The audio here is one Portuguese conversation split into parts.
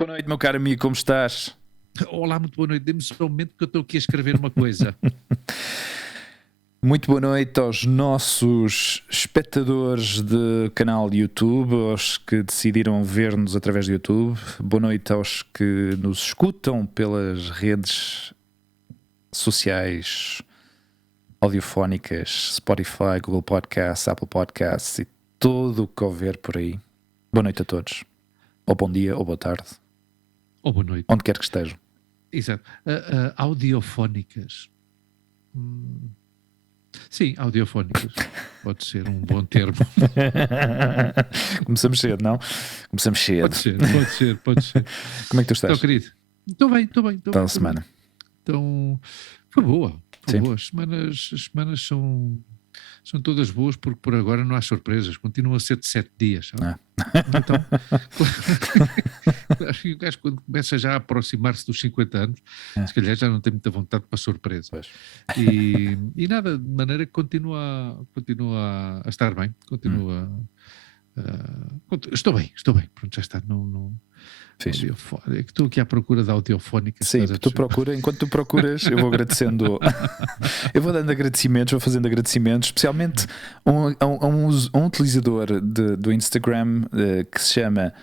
Boa noite, meu caro amigo, como estás? Olá, muito boa noite. Dê-me só um momento que eu estou aqui a escrever uma coisa. Muito boa noite aos nossos espectadores de canal de YouTube, aos que decidiram ver-nos através do YouTube. Boa noite aos que nos escutam pelas redes sociais audiofónicas, Spotify, Google Podcasts, Apple Podcasts e tudo o que houver por aí. Boa noite a todos. Ou bom dia, ou boa tarde. Ou boa noite. Onde quer que estejam. Exato. Audiofónicas. Sim, audiofónicas. Pode ser um bom termo. Começamos cedo, não? Começamos cedo. Pode ser. Como é que tu estás? Então, querido, estou bem. Está a semana? Então, foi boa. Sim. As semanas são todas boas porque por agora não há surpresas. Continua a ser de 7 dias. Sabe? Então, acho que o gajo quando começa já a aproximar-se dos 50 anos, se calhar já não tem muita vontade para surpresa. E nada, de maneira que continua a estar bem. Estou bem. Pronto, já está. É que estou aqui à procura da audiofónica. Sim, enquanto tu procuras, eu vou agradecendo. Eu vou dando agradecimentos, vou fazendo agradecimentos, especialmente a um utilizador do Instagram que se chama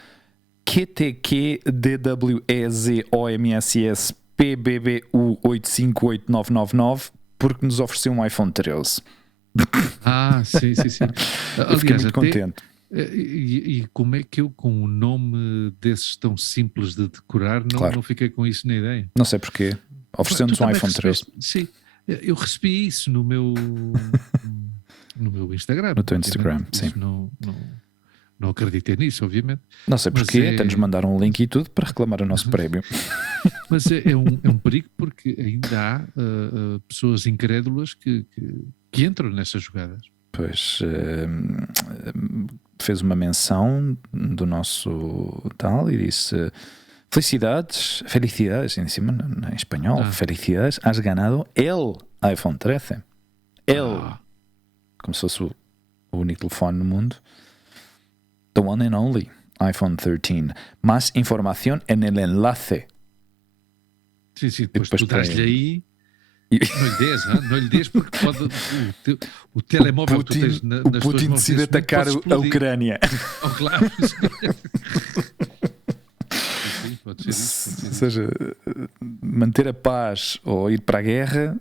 QTQDWEZOMSSPBBU858999 porque nos ofereceu um iPhone 13. Sim. Eu fiquei muito contente. E como é que eu, com um nome desses tão simples de decorar, não fiquei com isso na ideia? Não sei porquê. Oferecendo-nos um iPhone 13. Sim, eu recebi isso no meu Instagram. No teu Instagram, sim. Não acreditei nisso, obviamente. Não sei porquê, até nos mandaram um link e tudo para reclamar o nosso prémio. Mas é um perigo porque ainda há pessoas incrédulas que entram nessas jogadas. Pois fez uma menção do nosso tal e disse felicidades em cima em espanhol, felicidades, has ganado el iPhone 13. Como se fosse o único telefone no mundo. The one and only iPhone 13. Más información en el enlace. Sim, depois tu dás-lhe aí. Não lhe des porque pode o telemóvel que tu tens nas tuas mãos. O Putin decide atacar a Ucrânia. Claro. Pode ser isso. Ou seja, manter a paz ou ir para a guerra,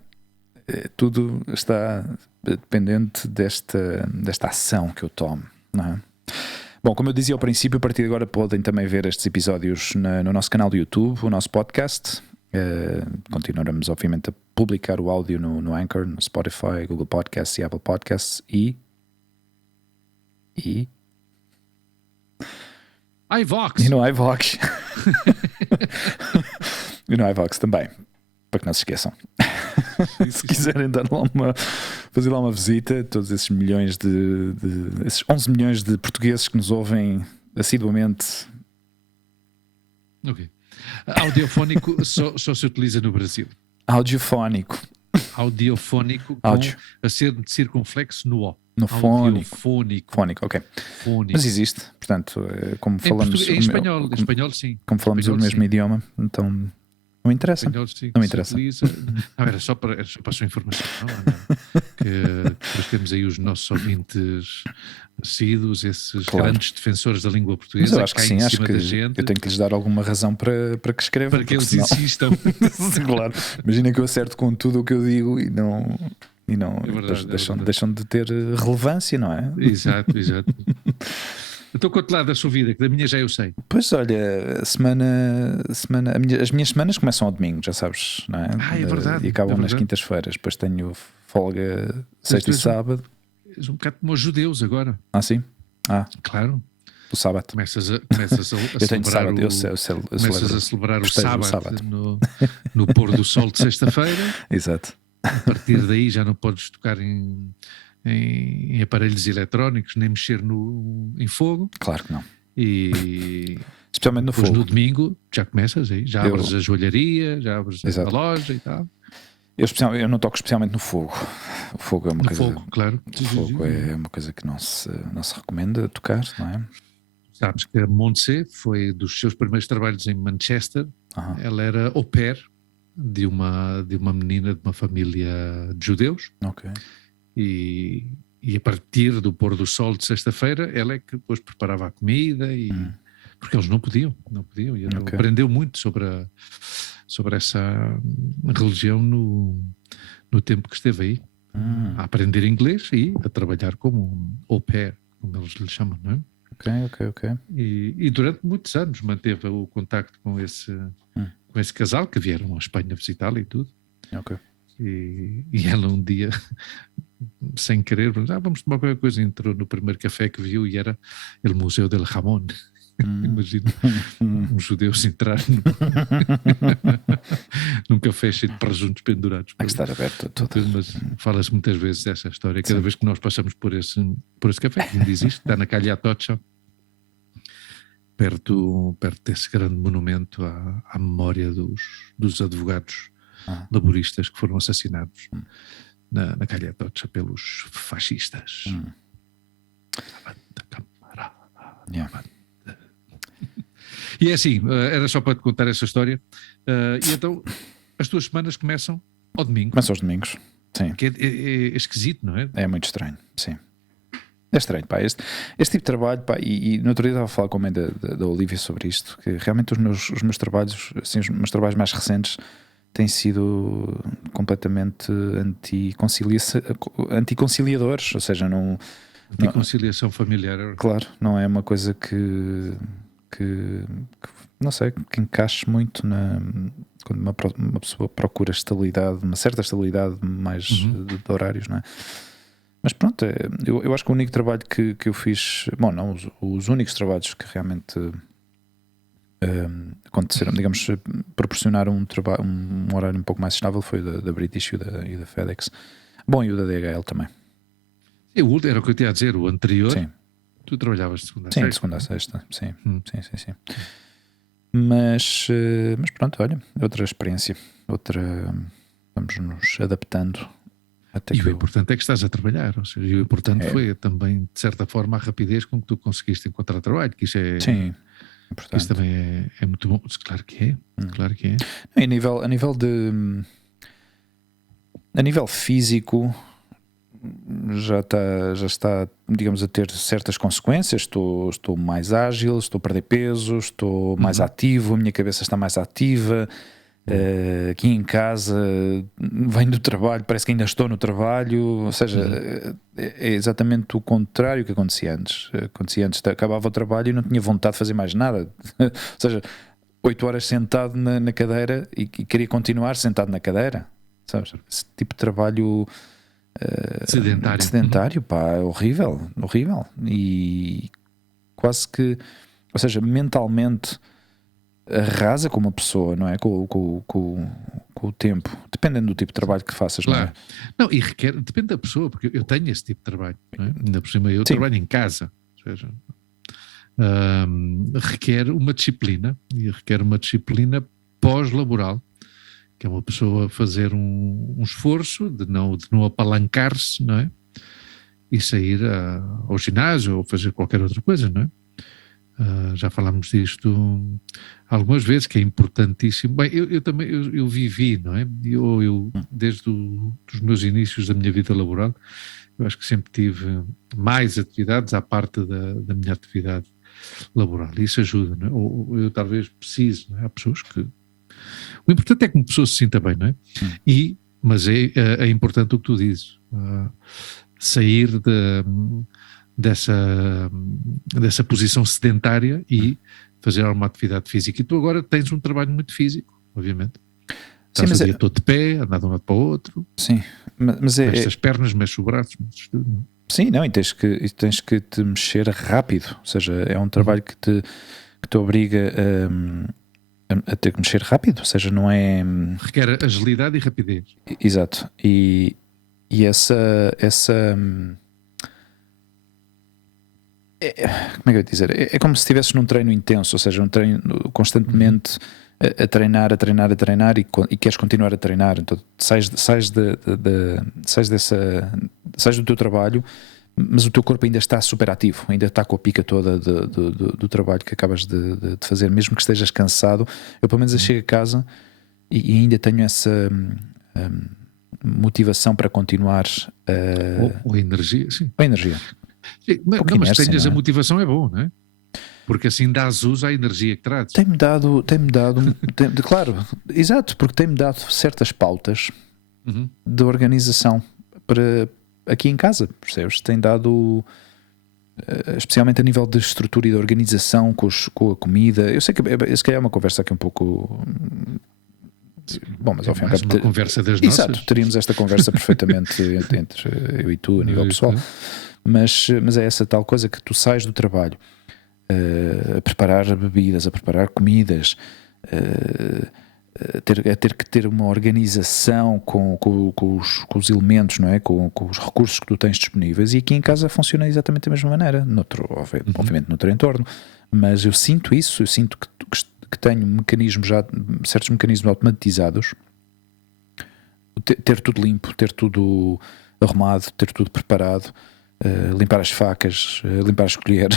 tudo está dependente desta ação que eu tomo, não é? Bom, como eu dizia ao princípio, a partir de agora podem também ver estes episódios no nosso canal do YouTube, o nosso podcast. Continuaremos obviamente a publicar o áudio no Anchor, no Spotify, Google Podcasts e Apple Podcasts e iVox. E no iVox. E no iVox também, para que não se esqueçam. Se quiserem fazer lá uma visita, todos esses milhões esses 11 milhões de portugueses que nos ouvem assiduamente. Ok. Audiofónico só se utiliza no Brasil. Audiofónico com a ser de circunflexo no O. No fónico, ok. Fónico. Mas existe, portanto, como falamos em espanhol sim. Como falamos o mesmo idioma, então não interessa. Espanhol, sim, não interessa. Era só para a sua informação, que nós temos aí os nossos ouvintes assíduos, esses grandes defensores da língua portuguesa. Mas eu acho que sim, acho que eu tenho que lhes dar alguma razão para que escrevam. Para que eles insistam. Claro. Imagina que eu acerto com tudo o que eu digo e não é verdade, deixam de ter relevância, não é? Exato. Então conte lá da sua vida, que da minha já eu sei. Pois olha, as minhas semanas começam ao domingo, já sabes, não é? É verdade. E acabam nas quintas-feiras. Depois tenho folga sexta e sábado. És um bocado como os judeus agora. Sim? Claro. O sábado. Começas a eu tenho sábado, eu começas a celebrar o sábado no pôr do sol de sexta-feira. Exato. A partir daí já não podes tocar em aparelhos eletrónicos, nem mexer em fogo. Claro que não. E especialmente no fogo. No domingo já começas aí, já abres a joalharia, já abres a loja e tal. Eu não toco especialmente no fogo. O fogo é uma coisa. Fogo, claro. O fogo é uma coisa que não se recomenda tocar, não é? Sabes que a Montse foi dos seus primeiros trabalhos em Manchester. Ela era au pair de uma menina de uma família de judeus. Ok. E a partir do pôr do sol de sexta-feira, ela é que depois preparava a comida, porque eles não podiam. E então aprendeu muito sobre essa religião no tempo que esteve aí. A aprender inglês e a trabalhar como au pair, como eles lhe chamam, não é? Ok. E durante muitos anos manteve o contacto com esse casal que vieram à Espanha visitá-la e tudo. Ok. E ela um dia, sem querer, vamos tomar qualquer coisa, entrou no primeiro café que viu e era o Museu del Jamón. Imagina uns judeus entrar num café cheio de presuntos pendurados. Há que estar aberto a tudo. Mas fala-se muitas vezes dessa história, cada vez que nós passamos por esse café, que ainda existe, está na Calle Atocha, perto desse grande monumento à memória dos advogados laboristas que foram assassinados na Calle Atocha pelos fascistas. E é assim, era só para te contar essa história. E então, as tuas semanas começam ao domingo. Começam aos domingos, sim. Que é esquisito, não é? É muito estranho, sim. É estranho, pá. Este tipo de trabalho, pá, e no outro dia estava a falar com a mãe da Olivia sobre isto, que realmente os meus trabalhos, assim, os meus trabalhos mais recentes têm sido completamente anticonciliadores, ou seja, não... Anticonciliação familiar. Claro, não é uma coisa que não sei, que encaixe muito quando uma pessoa procura estabilidade, uma certa estabilidade mais de horários, não é? Mas pronto, eu acho que o único trabalho que eu fiz, bom, não, os únicos trabalhos que realmente aconteceram, digamos, proporcionaram um horário um pouco mais estável foi da British e da FedEx. Bom, e o da DHL também. Era o que eu te ia dizer, o anterior. Sim. Tu trabalhavas de segunda a sexta? Sim, sexta. de segunda a sexta, sim. Sim. Mas pronto, olha, outra experiência, vamos nos adaptando. E o importante é que estás a trabalhar, ou seja, o importante foi também, de certa forma, a rapidez com que tu conseguiste encontrar trabalho, que isso é... Sim, importante. Isso também é muito bom, claro que é, claro que é. A nível físico já está, digamos, a ter certas consequências. Estou mais ágil, estou a perder peso, estou mais ativo, a minha cabeça está mais ativa. Aqui em casa, venho do trabalho, parece que ainda estou no trabalho. Ou seja, é exatamente o contrário que acontecia antes. Acabava o trabalho e não tinha vontade de fazer mais nada. Ou seja, 8 horas sentado na cadeira e queria continuar sentado na cadeira. Sabes? Esse tipo de trabalho sedentário, pá, é horrível. E quase que, ou seja, mentalmente arrasa com uma pessoa, não é? Com o tempo, dependendo do tipo de trabalho que faças, claro. Não é? Não, e depende da pessoa, porque eu tenho esse tipo de trabalho, não é? Ainda por cima, eu trabalho em casa, ou seja, requer uma disciplina, e requer uma disciplina pós-laboral, que é uma pessoa fazer um esforço de não apalancar-se, não é? E sair ao ginásio ou fazer qualquer outra coisa, não é? Já falámos disto algumas vezes, que é importantíssimo. Bem, eu também eu vivi, não é? Eu desde os meus inícios da minha vida laboral, eu acho que sempre tive mais atividades à parte da minha atividade laboral. E isso ajuda, não é? Ou eu talvez preciso, não é? Há pessoas que... O importante é que uma pessoa se sinta bem, não é? Mas é importante o que tu dizes. Sair dessa posição sedentária e fazer alguma atividade física. E tu agora tens um trabalho muito físico, obviamente. Estás o dia todo de pé, andar de um lado para o outro. Sim, mas mexes as pernas, mexes os braços, mexes tudo. Não? Sim, não, e tens que te mexer rápido. Ou seja, é um trabalho que te obriga a ter que mexer rápido. Ou seja, não é... Requer agilidade e rapidez. Exato. E essa como é que eu ia dizer? É como se estivesses num treino intenso, ou seja, um treino constantemente a treinar e queres continuar a treinar. Então sais do teu trabalho mas o teu corpo ainda está super ativo, ainda está com a pica toda do trabalho que acabas de fazer, mesmo que estejas cansado. Eu pelo menos chego a casa e ainda tenho essa motivação para continuar. Ou energia, sim. Ou energia. Sim, mas tenhas a motivação é bom, não é? Porque assim dás uso à energia que trazes. Tem-me dado claro, exato, porque tem-me dado certas pautas de organização para aqui em casa, percebes? Tem dado, especialmente a nível de estrutura e de organização com a comida. Eu sei que se calhar é uma conversa aqui um pouco... Bom, mas ao fim e ao cabo... uma conversa das exato, nossas. teríamos esta conversa perfeitamente entre eu e tu a nível pessoal. Mas é essa tal coisa que tu sais do trabalho a preparar bebidas, a preparar comidas, ter que ter uma organização com os elementos, não é? Com os recursos que tu tens disponíveis, e aqui em casa funciona exatamente da mesma maneira, obviamente noutro entorno, mas eu sinto isso, eu sinto que tenho mecanismos certos mecanismos automatizados, ter tudo limpo, ter tudo arrumado, ter tudo preparado, limpar as facas, limpar as colheres,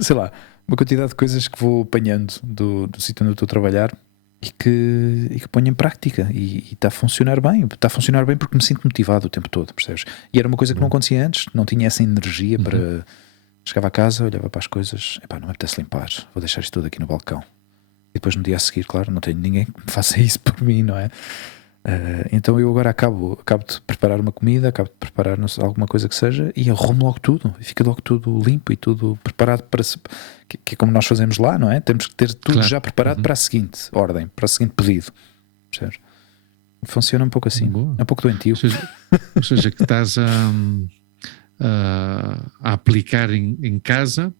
sei lá, uma quantidade de coisas que vou apanhando do sítio onde eu estou a trabalhar e que ponho em prática e está a funcionar bem. Está a funcionar bem porque me sinto motivado o tempo todo, percebes? E era uma coisa que não acontecia antes, não tinha essa energia para... Chegava a casa, olhava para as coisas, epá, não me apetece limpar, vou deixar isto tudo aqui no balcão. E depois no dia a seguir, claro, não tenho ninguém que me faça isso por mim, não é? Então eu agora acabo de preparar uma comida, acabo de preparar alguma coisa que seja, e arrumo logo tudo, e fica logo tudo limpo e tudo preparado para que é como nós fazemos lá, não é? Temos que ter tudo já preparado para a seguinte ordem, para o seguinte pedido, percebes? Funciona um pouco assim. Boa. É um pouco doentio. Ou seja, que estás a aplicar em casa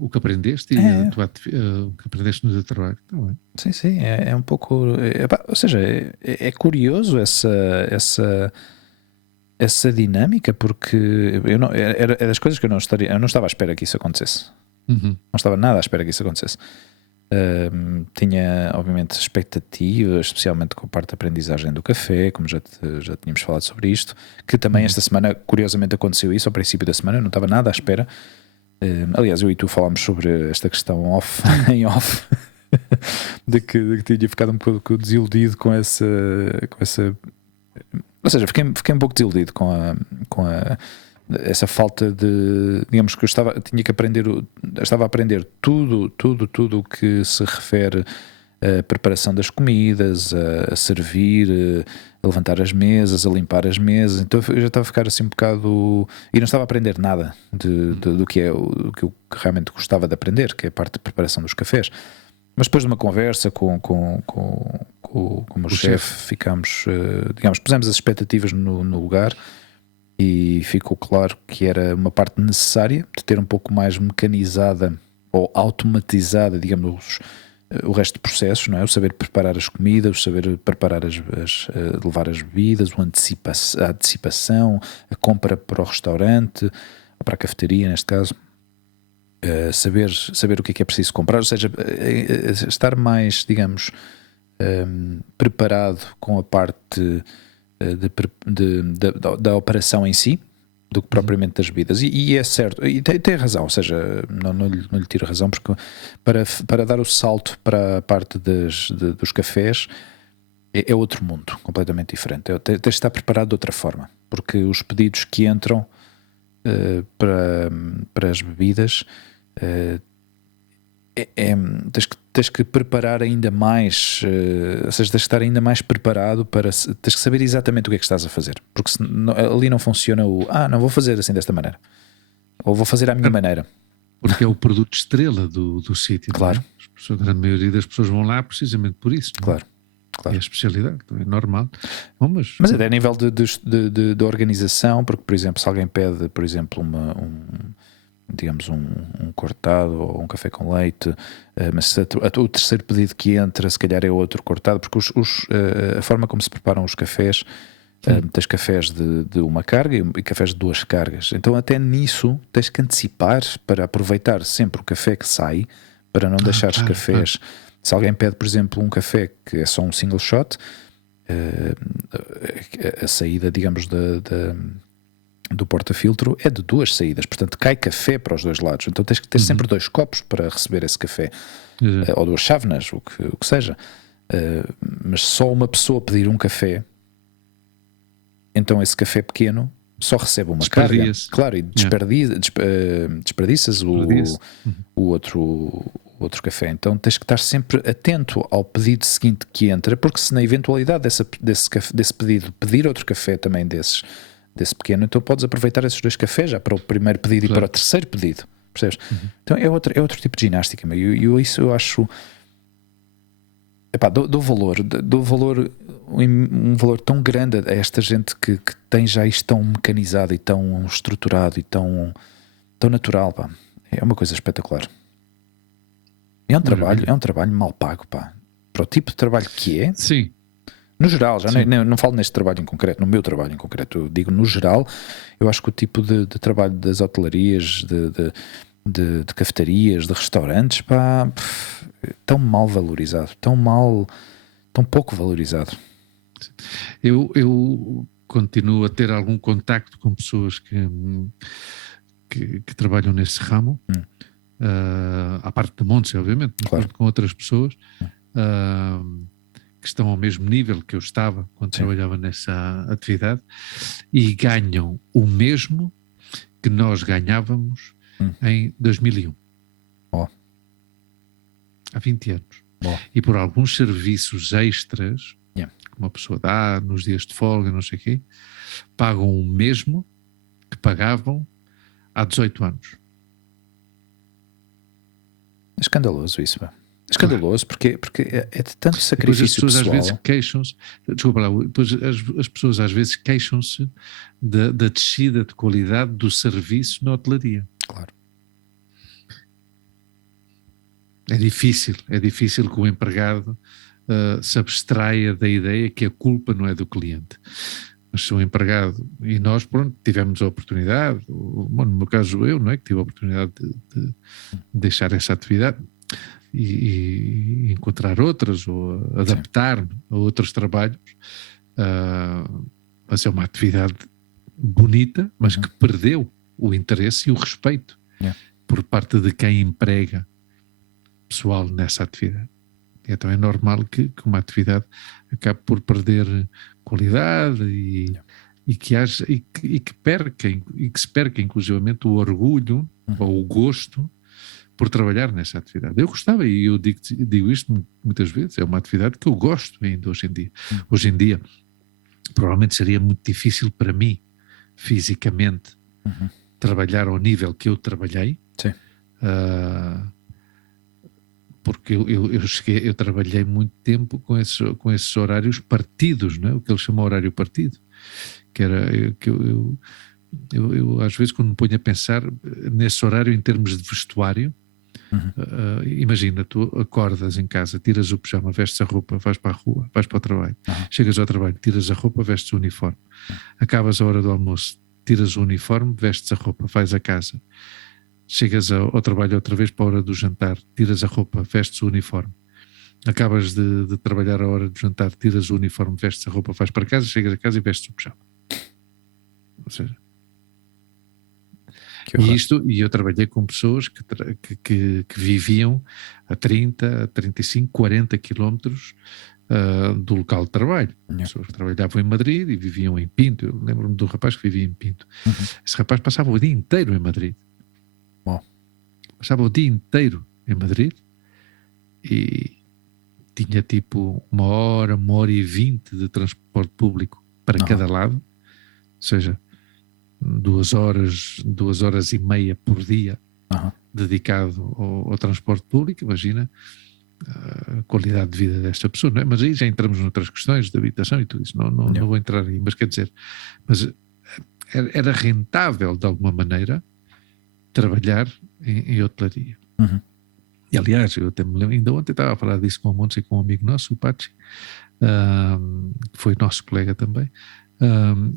o que aprendeste o que aprendeste no teu trabalho. Tá bem. Sim, é um pouco... ou seja, é curioso essa dinâmica, porque era das coisas que eu não estava à espera que isso acontecesse. Não estava nada à espera que isso acontecesse. Tinha, obviamente, expectativas, especialmente com a parte da aprendizagem do café, como já tínhamos falado sobre isto, que também esta semana, curiosamente, aconteceu isso ao princípio da semana, eu não estava nada à espera. Aliás, eu e tu falámos sobre esta questão em off, de que tinha ficado um pouco desiludido com essa... Ou seja, fiquei um pouco desiludido com essa falta de... Digamos que tinha que aprender... Estava a aprender tudo o que se refere à preparação das comidas, a servir, a levantar as mesas, a limpar as mesas. Então eu já estava a ficar assim um bocado... E não estava a aprender nada do que eu realmente gostava de aprender, que é a parte de preparação dos cafés. Mas depois de uma conversa com o meu chefe, ficámos... digamos, pusemos as expectativas no lugar, e ficou claro que era uma parte necessária de ter um pouco mais mecanizada ou automatizada, digamos, o resto de processos, não é? O saber preparar as comidas, o saber preparar levar as bebidas, a antecipação, a compra para o restaurante, ou para a cafeteria, neste caso, saber o que é preciso comprar, ou seja, estar mais, digamos, preparado com a parte da operação em si, do que propriamente das bebidas. E é certo, e tem razão, ou seja, não lhe tiro razão, porque para dar o salto para a parte dos cafés é outro mundo, completamente diferente. Tens de estar preparado de outra forma, porque os pedidos que entram para as bebidas, tens que preparar ainda mais, ou seja, tens que estar ainda mais preparado tens que saber exatamente o que é que estás a fazer, porque ali não funciona não vou fazer assim desta maneira, ou vou fazer à minha maneira, porque é o produto estrela do sítio. Claro. A grande maioria das pessoas vão lá precisamente por isso. Claro. É a especialidade, é normal. Bom, mas até a nível de organização, porque, por exemplo, se alguém pede, por exemplo, digamos um cortado ou um café com leite, mas o terceiro pedido que entra se calhar é outro cortado, porque a forma como se preparam os cafés, tens cafés de uma carga e cafés de 2 cargas, então até nisso tens que antecipar para aproveitar sempre o café que sai, para não deixar os cafés. Se alguém pede, por exemplo, um café que é só um single shot, a saída, digamos, do porta-filtro é de 2 saídas, portanto cai café para os 2 lados, então tens que ter sempre 2 copos para receber esse café, ou 2 chávenas, o que seja. Mas só uma pessoa pedir um café, então esse café pequeno só recebe uma carga, claro, e desperdiças o outro café. Então tens que estar sempre atento ao pedido seguinte que entra, porque se na eventualidade desse pedido pedir outro café também desse pequeno, então podes aproveitar esses 2 cafés já para o primeiro pedido, claro, e para o terceiro pedido, percebes? Então é outro tipo de ginástica, isso eu acho. Epá, dou valor, um valor tão grande a esta gente que tem já isto tão mecanizado e tão estruturado e tão natural, pá. É uma coisa espetacular. É um trabalho mal pago, pá. Para o tipo de trabalho que é. Sim. No geral, já não falo neste trabalho em concreto, no meu trabalho em concreto, eu digo no geral, eu acho que o tipo de trabalho das hotelarias, de cafetarias, de restaurantes, pá, tão mal valorizado, tão pouco valorizado. Eu continuo a ter algum contacto com pessoas que trabalham nesse ramo, à parte de montes, obviamente, mas claro, com outras pessoas que estão ao mesmo nível que eu estava quando trabalhava nessa atividade e ganham o mesmo que nós ganhávamos em 2001. Há 20 anos. E por alguns serviços extras que uma pessoa dá nos dias de folga, não sei o quê, pagam o mesmo que pagavam há 18 anos. É escandaloso isso, pá. Escandaloso, porque é de tanto sacrifício pessoal. Às vezes queixam-se, desculpa lá, depois as pessoas às vezes queixam-se da descida de qualidade do serviço na hotelaria. Claro. É difícil que o empregado se abstraia da ideia que a culpa não é do cliente. Mas se o empregado, e nós, pronto, tivemos a oportunidade, no meu caso eu, não é, que tive a oportunidade de deixar essa atividade e encontrar outras, ou adaptar-me a outros trabalhos, mas é uma atividade bonita, mas que perdeu o interesse e o respeito por parte de quem emprega pessoal nessa atividade. Então é normal que uma atividade acabe por perder qualidade e que se perca inclusivamente o orgulho ou o gosto por trabalhar nessa atividade. Eu gostava, e eu digo isto muitas vezes, é uma atividade que eu gosto ainda hoje em dia. Hoje em dia provavelmente seria muito difícil para mim fisicamente trabalhar ao nível que eu trabalhei. Sim. Porque eu trabalhei muito tempo com esses horários partidos, não é? O que eles chamam de horário partido, que era que eu às vezes quando me ponho a pensar nesse horário em termos de vestuário, imagina, tu acordas em casa, tiras o pijama, vestes a roupa, vais para a rua, vais para o trabalho, chegas ao trabalho, tiras a roupa, vestes o uniforme, acabas a hora do almoço, tiras o uniforme, vestes a roupa, vais a casa, chegas ao trabalho outra vez para a hora do jantar, tiras a roupa, vestes o uniforme, acabas de trabalhar a hora do jantar, tiras o uniforme, vestes a roupa, vais para casa, chegas a casa e vestes o pijama. Ou seja, e eu trabalhei com pessoas que viviam a 30, a 35, 40 quilómetros do local de trabalho. Pessoas que trabalhavam em Madrid e viviam em Pinto. Eu lembro-me do rapaz que vivia em Pinto. Esse rapaz passava o dia inteiro em Madrid. Passava o dia inteiro em Madrid e tinha tipo 1h, 1h20 de transporte público para cada lado, ou seja, 2 horas e meia por dia dedicado ao transporte público. Imagina a qualidade de vida desta pessoa, não é? Mas aí já entramos noutras questões de habitação e tudo isso, não vou entrar aí, mas quer dizer, era rentável de alguma maneira trabalhar em hotelaria. E aliás, eu até me lembro, ainda ontem estava a falar disso com o Montes e com um amigo nosso, o Pachi, que foi nosso colega também,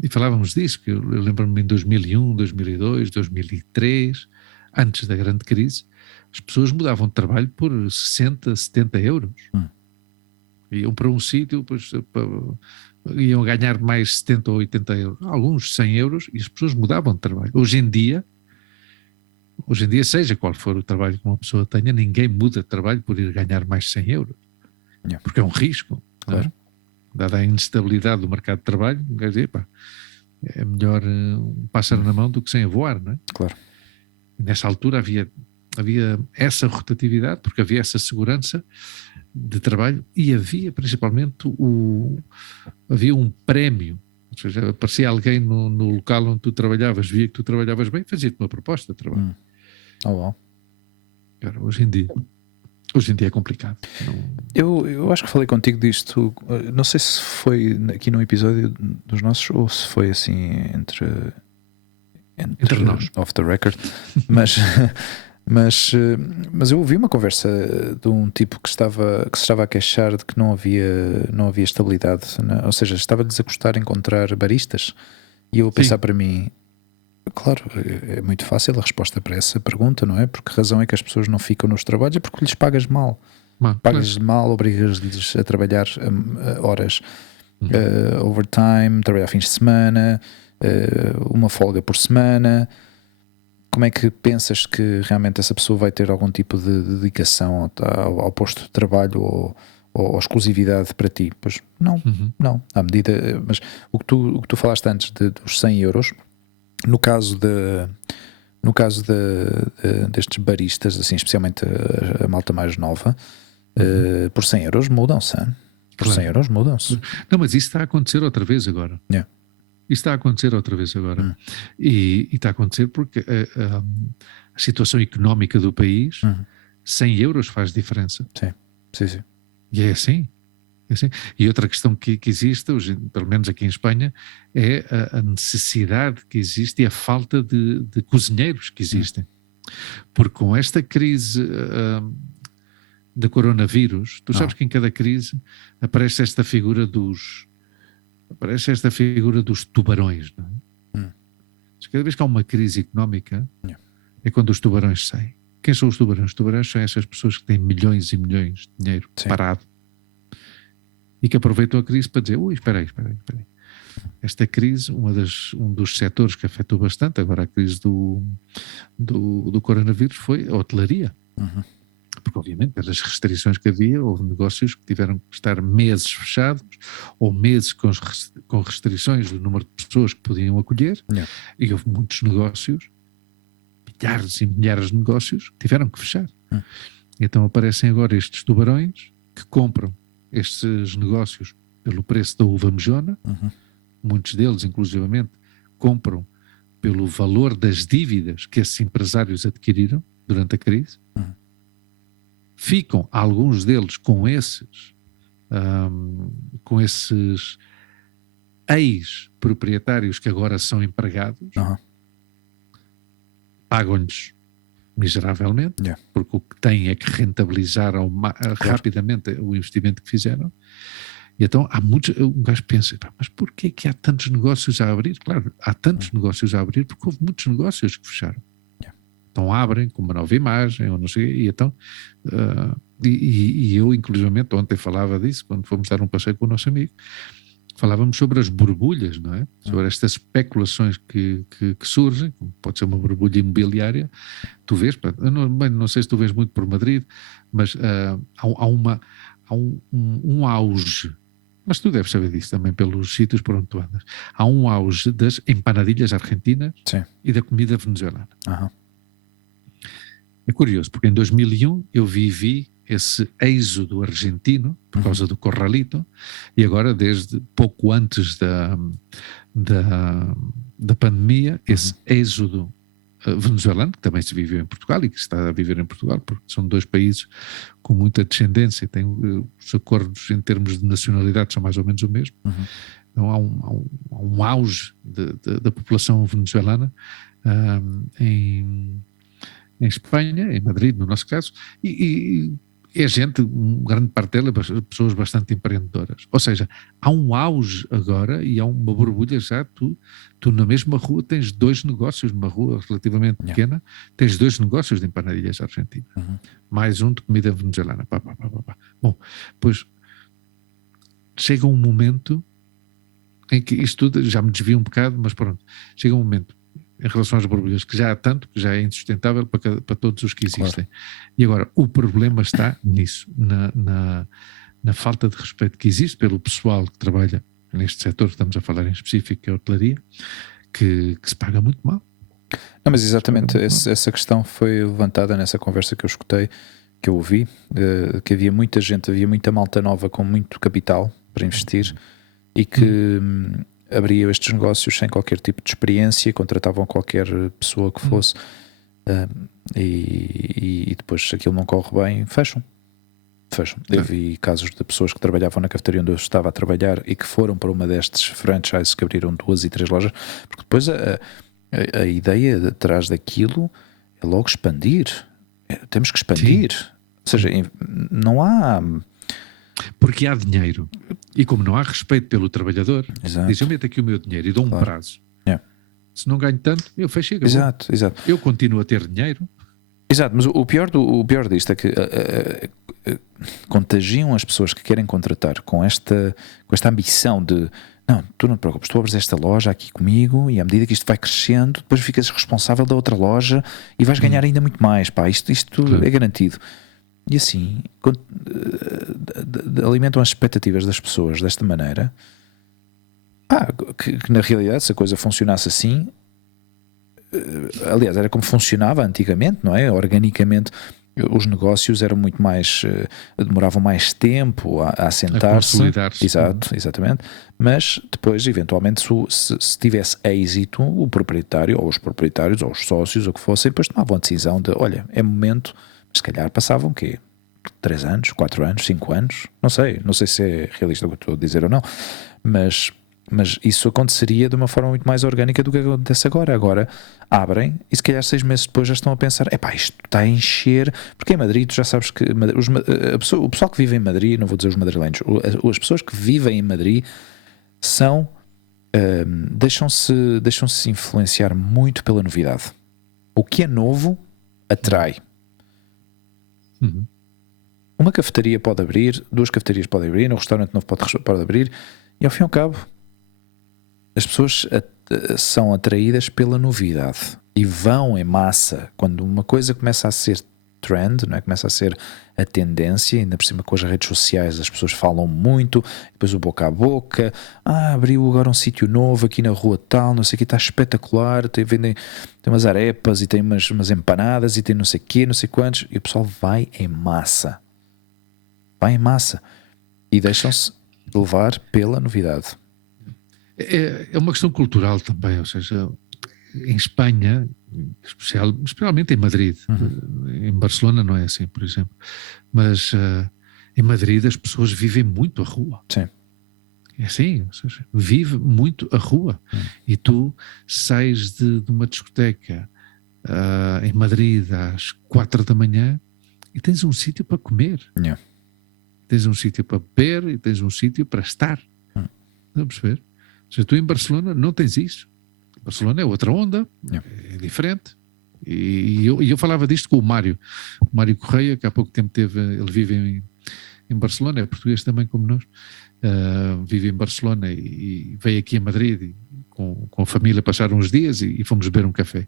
e falávamos disso, que eu lembro-me em 2001, 2002, 2003, antes da grande crise, as pessoas mudavam de trabalho por 60, 70 euros. Iam para um sítio, depois iam ganhar mais 70 ou 80 euros, alguns 100 euros, e as pessoas mudavam de trabalho. Hoje em dia, seja qual for o trabalho que uma pessoa tenha, ninguém muda de trabalho por ir ganhar mais 100 euros. Porque é um risco. Claro. Dada a instabilidade do mercado de trabalho, quer dizer, é melhor um pássaro na mão do que sem a voar, não é? Claro. E nessa altura havia essa rotatividade, porque havia essa segurança de trabalho e havia principalmente havia um prémio. Ou seja, aparecia alguém no local onde tu trabalhavas, via que tu trabalhavas bem, fazia-te uma proposta de trabalho. Wow. Cara, hoje em dia é complicado. Eu acho que falei contigo disto, não sei se foi aqui num episódio dos nossos ou se foi assim entre nós, off the record, mas eu ouvi uma conversa de um tipo que se estava a queixar de que não havia estabilidade, né? Ou seja, estava-lhes a custar encontrar baristas, e eu a pensar para mim, claro, é muito fácil a resposta para essa pergunta, não é? Porque a razão é que as pessoas não ficam nos trabalhos é porque lhes pagas mal. Pagas-lhes mal, obrigas-lhes a trabalhar horas overtime, trabalhar fins de semana, uma folga por semana. Como é que pensas que realmente essa pessoa vai ter algum tipo de dedicação ao posto de trabalho ou exclusividade para ti? Pois não, à medida. Mas o que tu falaste antes dos 100 euros, no caso destes baristas, assim, especialmente a malta mais nova, por 100 euros mudam-se. Por 100 euros mudam-se. Não, mas isso está a acontecer outra vez agora. Isso está a acontecer outra vez agora. E está a acontecer porque a situação económica do país, 100 euros faz diferença. Sim. E é assim. E outra questão que existe, hoje, pelo menos aqui em Espanha, é a necessidade que existe e a falta de cozinheiros que existem. Porque com esta crise de coronavírus, tu sabes que em cada crise aparece esta figura dos tubarões, não é? Cada vez que há uma crise económica, é quando os tubarões saem. Quem são os tubarões? Os tubarões são essas pessoas que têm milhões e milhões de dinheiro parado e que aproveitam a crise para dizer, espera aí. Esta crise, um dos setores que afetou bastante agora a crise do coronavírus foi a hotelaria. Porque, obviamente, pelas restrições que havia, houve negócios que tiveram que estar meses fechados ou meses com restrições do número de pessoas que podiam acolher, e houve muitos negócios, milhares e milhares de negócios, que tiveram que fechar. Então aparecem agora estes tubarões que compram estes negócios pelo preço da uva mejona, muitos deles, inclusivamente, compram pelo valor das dívidas que esses empresários adquiriram durante a crise. Ficam alguns deles com esses ex-proprietários que agora são empregados, pagam-lhes miseravelmente, porque o que têm é que rentabilizar rapidamente o investimento que fizeram. E então há muitos, um gajo pensa, mas porquê que há tantos negócios a abrir? Claro, há tantos negócios a abrir porque houve muitos negócios que fecharam. Então abrem com uma nova imagem, ou não sei, e então e eu inclusivamente ontem falava disso, quando fomos dar um passeio com o nosso amigo, falávamos sobre as borbulhas, não é? Sobre estas especulações que surgem, pode ser uma borbulha imobiliária, tu vês, eu não sei se tu vês muito por Madrid, mas há um auge, mas tu deves saber disso também pelos sítios por onde tu andas, há um auge das empanadilhas argentinas e da comida venezuelana. É curioso, porque em 2001 eu vivi esse êxodo argentino por causa do Corralito, e agora desde pouco antes da pandemia, esse êxodo venezuelano, que também se viveu em Portugal e que está a viver em Portugal, porque são dois países com muita descendência, têm os acordos em termos de nacionalidade são mais ou menos o mesmo. Então há um auge da população venezuelana em Espanha, em Madrid, no nosso caso, e é gente, grande parte dela, pessoas bastante empreendedoras. Ou seja, há um auge agora e há uma borbulha já. Tu na mesma rua tens dois negócios, numa rua relativamente pequena, tens dois negócios de empanadilhas argentinas, mais um de comida venezuelana. Bom, pois chega um momento em que isto tudo já me desvia um bocado, mas pronto, chega um momento em relação às borbulhas que já há tanto, que já é insustentável para todos os que existem. Claro. E agora, o problema está nisso, na falta de respeito que existe pelo pessoal que trabalha neste setor, que estamos a falar em específico, que é a hotelaria, que se paga muito mal. Não, mas exatamente essa questão foi levantada nessa conversa que eu escutei, que eu ouvi, que havia muita gente, havia muita malta nova com muito capital para investir e que abria estes negócios sem qualquer tipo de experiência, contratavam qualquer pessoa que fosse e depois, se aquilo não corre bem, fecham. Eu vi casos de pessoas que trabalhavam na cafetaria onde eu estava a trabalhar e que foram para uma destes franchises que abriram 2 e 3 lojas, porque depois a ideia de trás daquilo é logo expandir. Temos que expandir. Sim. Ou seja, não há... Porque há dinheiro. E como não há respeito pelo trabalhor, diz, eu meto aqui o meu dinheiro e dou um prazo. Se não ganho tanto, eu fecho e acabou. Exato. Eu continuo a ter dinheiro. Exato, mas o pior disto é que contagiam as pessoas que querem contratar com esta ambição de não, tu não te preocupes, tu abres esta loja aqui comigo e à medida que isto vai crescendo, depois ficas responsável da outra loja e vais ganhar ainda muito mais, pá, isto é garantido. E assim alimentam as expectativas das pessoas desta maneira. Que na realidade, se a coisa funcionasse assim, aliás, era como funcionava antigamente, não é? Organicamente, os negócios eram muito mais, demoravam mais tempo a assentar-se. Exatamente. Mas depois, eventualmente, se tivesse êxito, o proprietário, ou os proprietários, ou os sócios, ou o que fossem, depois tomavam a decisão de, olha, é momento, se calhar passavam o quê? 3 anos, 4 anos, 5 anos? Não sei se é realista o que eu estou a dizer ou não, mas isso aconteceria de uma forma muito mais orgânica do que acontece agora. Agora abrem e se calhar 6 meses depois já estão a pensar, isto está a encher, porque em Madrid tu já sabes que o pessoal que vive em Madrid, não vou dizer os madrilenhos, as pessoas que vivem em Madrid são deixam-se influenciar muito pela novidade. O que é novo atrai. Uma cafetaria pode abrir, 2 cafetarias podem abrir, um restaurante novo pode abrir, e ao fim e ao cabo as pessoas são atraídas pela novidade e vão em massa. Quando uma coisa começa a ser trend, não é? Começa a ser a tendência, ainda por cima com as redes sociais as pessoas falam muito, depois o boca a boca, abriu agora um sítio novo aqui na rua tal, não sei o que, está espetacular, tem umas arepas e tem umas empanadas e tem não sei o que, não sei quantos, e o pessoal vai em massa e deixam-se levar pela novidade. É uma questão cultural também, ou seja, em Espanha, especialmente em Madrid, em Barcelona não é assim, por exemplo, mas em Madrid as pessoas vivem muito a rua. Sim. É assim, ou seja, vive muito a rua. E tu sais de uma discoteca em Madrid às 4 da manhã e tens um sítio para comer. Yeah. Tens um sítio para beber e tens um sítio para estar. Estás a perceber? Ou seja, tu em Barcelona não tens isso. Barcelona é outra onda, é diferente. E eu falava disto com o Mário Correia, que há pouco tempo ele vive em Barcelona, é português também como nós, vive em Barcelona e veio aqui a Madrid com a família passar uns dias e fomos beber um café.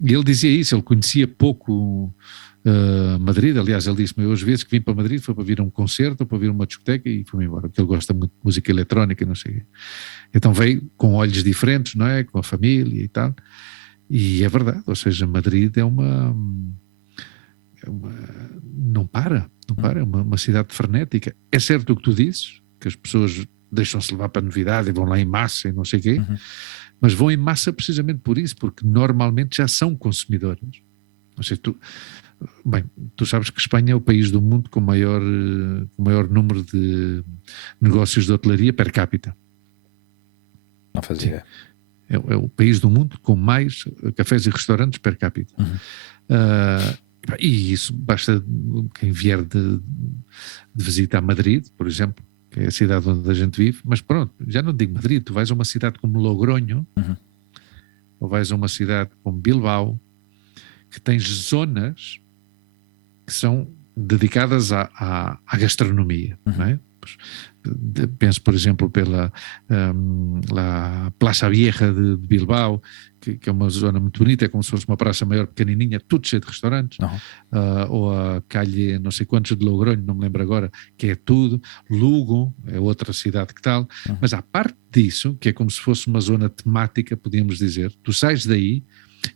E ele dizia isso, ele conhecia pouco Madrid, aliás ele disse-me, eu às vezes que vim para Madrid foi para vir a um concerto ou para vir a uma discoteca e fui-me embora, porque ele gosta muito de música eletrónica e não sei o quê. Então veio com olhos diferentes, não é? Com a família e tal. E é verdade, ou seja, Madrid é não para, é uma cidade frenética. É certo o que tu dizes, que as pessoas deixam-se levar para a novidade e vão lá em massa e não sei o quê, mas vão em massa precisamente por isso, porque normalmente já são consumidoras. Ou seja, tu sabes que Espanha é o país do mundo com o maior número de negócios de hotelaria per capita. Não fazia. É o país do mundo com mais cafés e restaurantes per capita. E isso basta quem vier de visita a Madrid, por exemplo, que é a cidade onde a gente vive, mas pronto, já não digo Madrid, tu vais a uma cidade como Logronho, ou vais a uma cidade como Bilbao, que tens zonas que são dedicadas à gastronomia, não é? exemplos. Penso, por exemplo, pela la Plaça Vieja de Bilbao, que é uma zona muito bonita, é como se fosse uma praça maior, pequenininha, tudo cheio de restaurantes. Ou a Calle não sei quantos de Logronho, não me lembro agora, que é tudo. Lugo é outra cidade que tal. Mas à parte disso, que é como se fosse uma zona temática, podíamos dizer, tu sais daí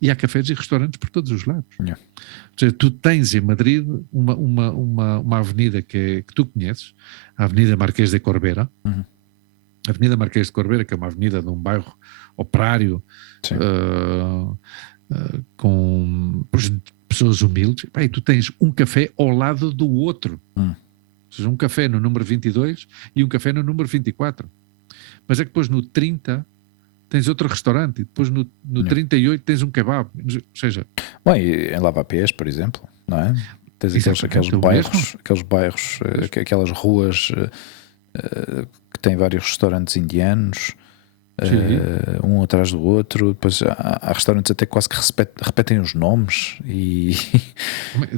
e há cafés e restaurantes por todos os lados. Ou seja, tu tens em Madrid uma avenida que tu conheces, a Avenida Marquês de Corbera. A Avenida Marquês de Corbera, que é uma avenida de um bairro operário, com pessoas humildes, e tu tens um café ao lado do outro. Ou seja, um café no número 22 e um café no número 24. Mas é que depois no 30 tens outro restaurante, e depois no 38 tens um kebab. Ou seja... Bom, e em Lavapiés, por exemplo, não é? Tens aqueles bairros, aquelas ruas que têm vários restaurantes indianos, um atrás do outro. Depois há restaurantes até quase que repetem os nomes. E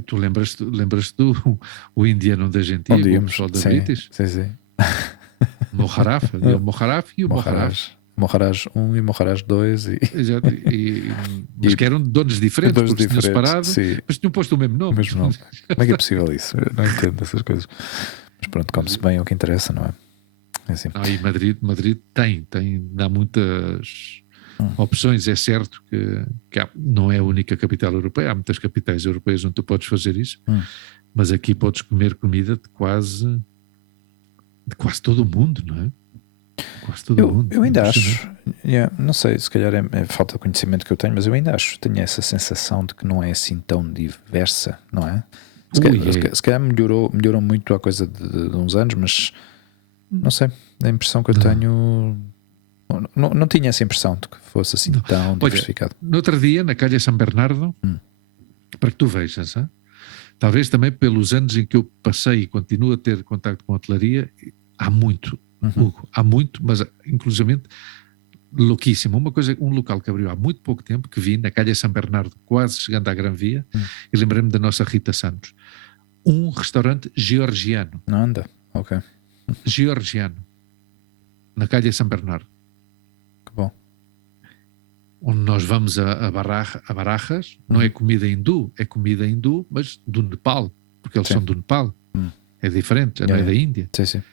tu lembras-te do o indiano da Argentina, o pessoal da British? Sim. Mojarraf, o Mojaraf e o Mojaraf. Mojarás 1 e Mojarás 2 Exato, mas que eram donos diferentes, porque tinham separado, mas tinham posto o mesmo nome. Como é que é possível isso? Eu não entendo essas coisas. Mas pronto, come-se bem, é o que interessa, não é? É assim. E Madrid dá muitas opções. É certo que não é a única capital europeia, há muitas capitais europeias onde tu podes fazer isso, mas aqui podes comer comida de quase todo o mundo, não é? Quase todo o mundo. Eu ainda acho, não sei, se calhar é falta de conhecimento que eu tenho, mas eu ainda acho, tenho essa sensação de que não é assim tão diversa, não é? Se calhar melhorou muito há coisa de uns anos, mas não sei, a impressão que eu tenho, não tinha essa impressão de que fosse assim tão diversificado. No outro dia, na Calle San Bernardo, para que tu vejas, talvez também pelos anos em que eu passei e continuo a ter contacto com a hotelaria, há muito. Hugo, há muito, mas inclusivamente louquíssimo. Um local que abriu há muito pouco tempo, que vi na Calle San Bernardo, quase chegando à Gran Via, e lembrei-me da nossa Rita Santos. Um restaurante georgiano. Anda, ok. Georgiano. Na Calle San Bernardo. Que bom. Onde nós vamos a Barajas, não é comida hindu, mas do Nepal, porque eles são do Nepal. É diferente, já não é da Índia. Sim.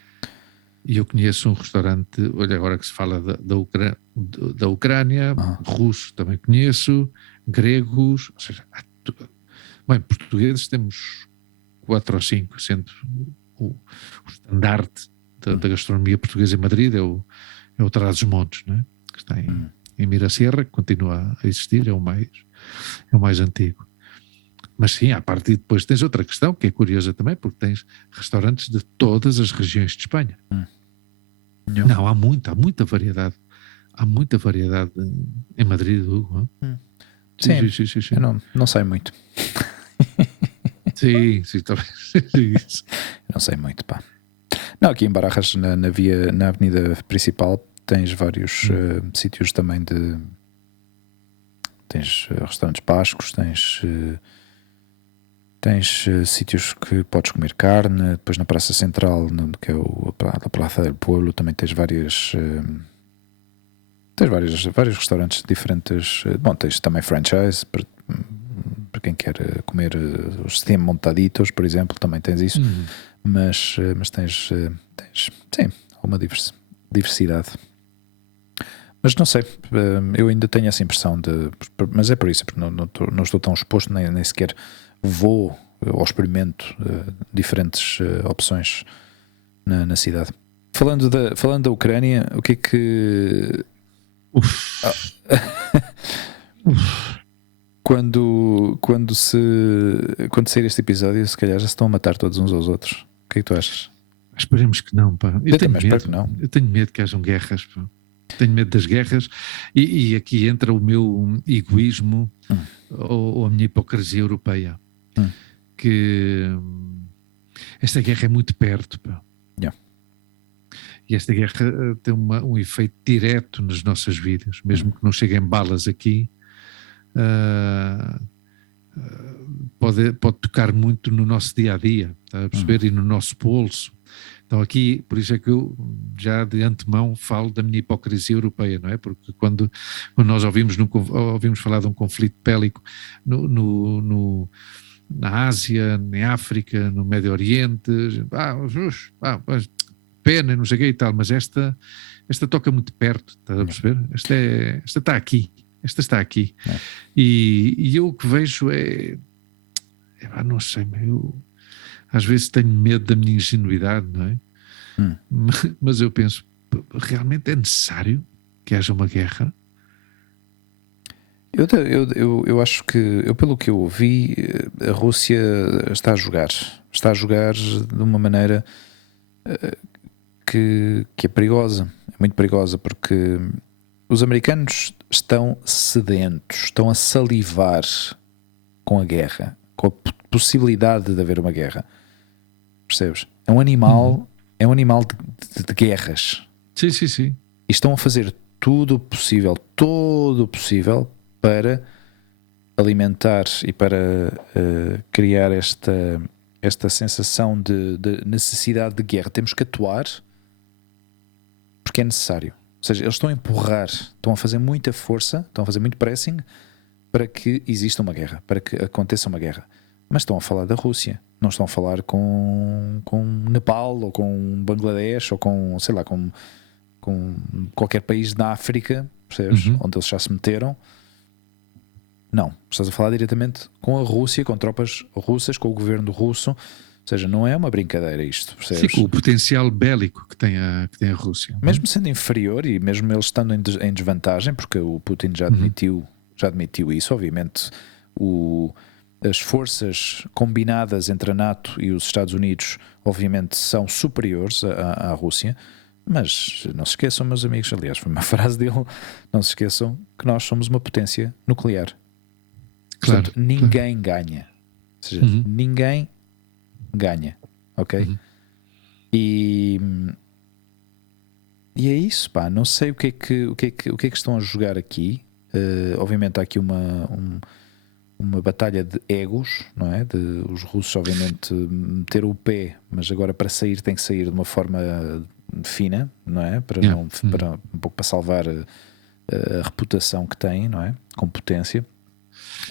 E eu conheço um restaurante, olha, agora que se fala da Ucrânia, russo também conheço, gregos, ou seja, bem, portugueses temos 4 ou 5, sendo o estandarte da gastronomia portuguesa em Madrid é o Trás-os-Montes, não é? Que está em Mirasierra, que continua a existir, é o mais antigo. Mas sim, à parte, e depois tens outra questão que é curiosa também, porque tens restaurantes de todas as regiões de Espanha. Não, há muita variedade. Há muita variedade em Madrid, Hugo. Sim. Eu não sei muito. Sim, talvez. Não sei muito, pá. Não, aqui em Barajas, na avenida principal, tens vários sítios também tens restaurantes bascos, tens sítios que podes comer carne. Depois na Praça Central, que é a Praça del Pueblo, também tens vários restaurantes diferentes. Bom, tens também franchise para quem quer comer os 100 montaditos, por exemplo, também tens isso. Mas tens sim, alguma diversidade. Mas não sei, eu ainda tenho essa impressão mas é por isso, porque não estou tão exposto, nem sequer vou ou experimento diferentes opções na cidade. Falando da Ucrânia, o que é que... Quando sair este episódio, se calhar já se estão a matar todos uns aos outros. O que é que tu achas? Esperemos que não, pá. Eu tenho medo que não. Eu tenho medo que hajam guerras, pá. Tenho medo das guerras e aqui entra o meu egoísmo ou a minha hipocrisia europeia. Que esta guerra é muito perto, pá. E esta guerra tem um efeito direto nas nossas vidas, mesmo que não cheguem balas aqui, pode tocar muito no nosso dia a dia, está a perceber? E no nosso bolso. Então aqui, por isso é que eu já de antemão falo da minha hipocrisia europeia, não é? Porque quando nós ouvimos falar de um conflito bélico na Ásia, na África, no Médio Oriente, pena, não sei o que e tal, mas esta toca muito perto, estás a perceber? Esta está aqui, esta está aqui. E eu o que vejo não sei, eu às vezes tenho medo da minha ingenuidade, não é? Mas eu penso, realmente é necessário que haja uma guerra? Eu acho que, pelo que eu ouvi, a Rússia está a jogar de uma maneira que é perigosa, é muito perigosa, porque os americanos estão sedentos, estão a salivar com a guerra, com a possibilidade de haver uma guerra. Percebes? É um animal de guerras. Sim, sim, sim. E estão a fazer todo o possível para alimentar e para criar esta sensação de necessidade de guerra. Temos que atuar porque é necessário. Ou seja, eles estão a empurrar, estão a fazer muita força, estão a fazer muito pressing para que exista uma guerra, para que aconteça uma guerra. Mas estão a falar da Rússia, não estão a falar com Nepal ou com Bangladesh ou com, sei lá, com qualquer país da África, percebes? Onde eles já se meteram. Não, estás a falar diretamente com a Rússia, com tropas russas, com o governo russo. Ou seja, não é uma brincadeira isto, percebes? Sim, com o potencial bélico que tem a Rússia. Mesmo sendo inferior e mesmo eles estando em desvantagem, porque o Putin já admitiu isso, obviamente as forças combinadas entre a NATO e os Estados Unidos obviamente são superiores à Rússia, mas não se esqueçam, meus amigos, aliás foi uma frase dele, não se esqueçam que nós somos uma potência nuclear. Claro, portanto, ninguém ganha. Ou seja, ninguém ganha, ok? E é isso, pá, não sei o que é que estão a jogar aqui. Obviamente há aqui uma batalha de egos, não é? De os russos obviamente meteram o pé, mas agora para sair tem que sair de uma forma fina, não é? Para um pouco para salvar a reputação que têm, não é? Com potência.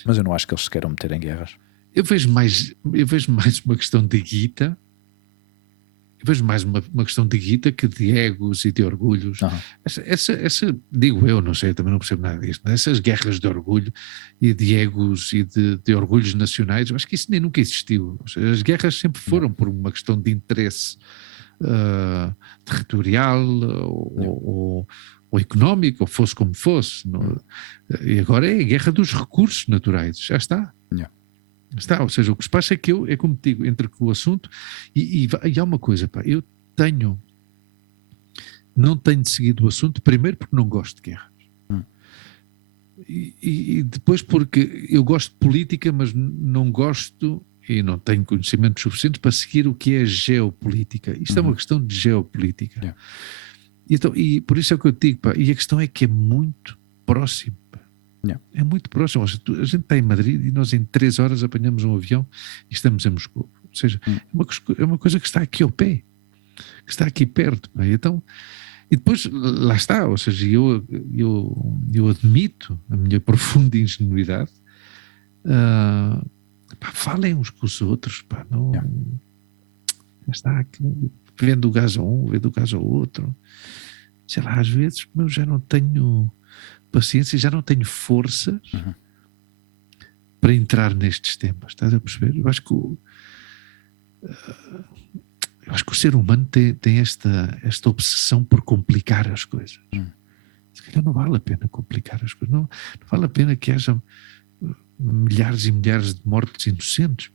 Mas eu não acho que eles se queiram meter em guerras. Eu vejo mais uma questão de guita. Eu vejo mais uma questão de guita que de egos e de orgulhos. Essa, digo eu, não sei, eu também não percebo nada disto. Essas guerras de orgulho e de egos e de orgulhos nacionais, eu acho que isso nem nunca existiu. As guerras sempre foram por uma questão de interesse territorial ou económico, ou fosse como fosse. E agora é a guerra dos recursos naturais. Já está. Está, ou seja, o que se passa é que é como te digo, entre o assunto e há uma coisa, pá, eu não tenho seguido o assunto, primeiro porque não gosto de guerras e depois porque eu gosto de política, mas não gosto e não tenho conhecimentos suficientes para seguir o que é geopolítica. Isto é uma questão de geopolítica. Então, e por isso é o que eu digo, pá, e a questão é que é muito próximo. É muito próximo. A gente está em Madrid e nós em 3 horas apanhamos um avião e estamos em Moscou. Ou seja, é uma coisa que está aqui ao pé, que está aqui perto. Então, e depois lá está, ou seja, eu admito a minha profunda ingenuidade. Falem uns com os outros, pá, não está aqui, vendo o gás a um, vendo o gás ao outro. Sei lá, às vezes eu já não tenho paciência, já não tenho forças para entrar nestes temas, estás a perceber? Eu acho que o ser humano tem esta obsessão por complicar as coisas. Se calhar não vale a pena complicar as coisas, não vale a pena que haja milhares e milhares de mortes inocentes.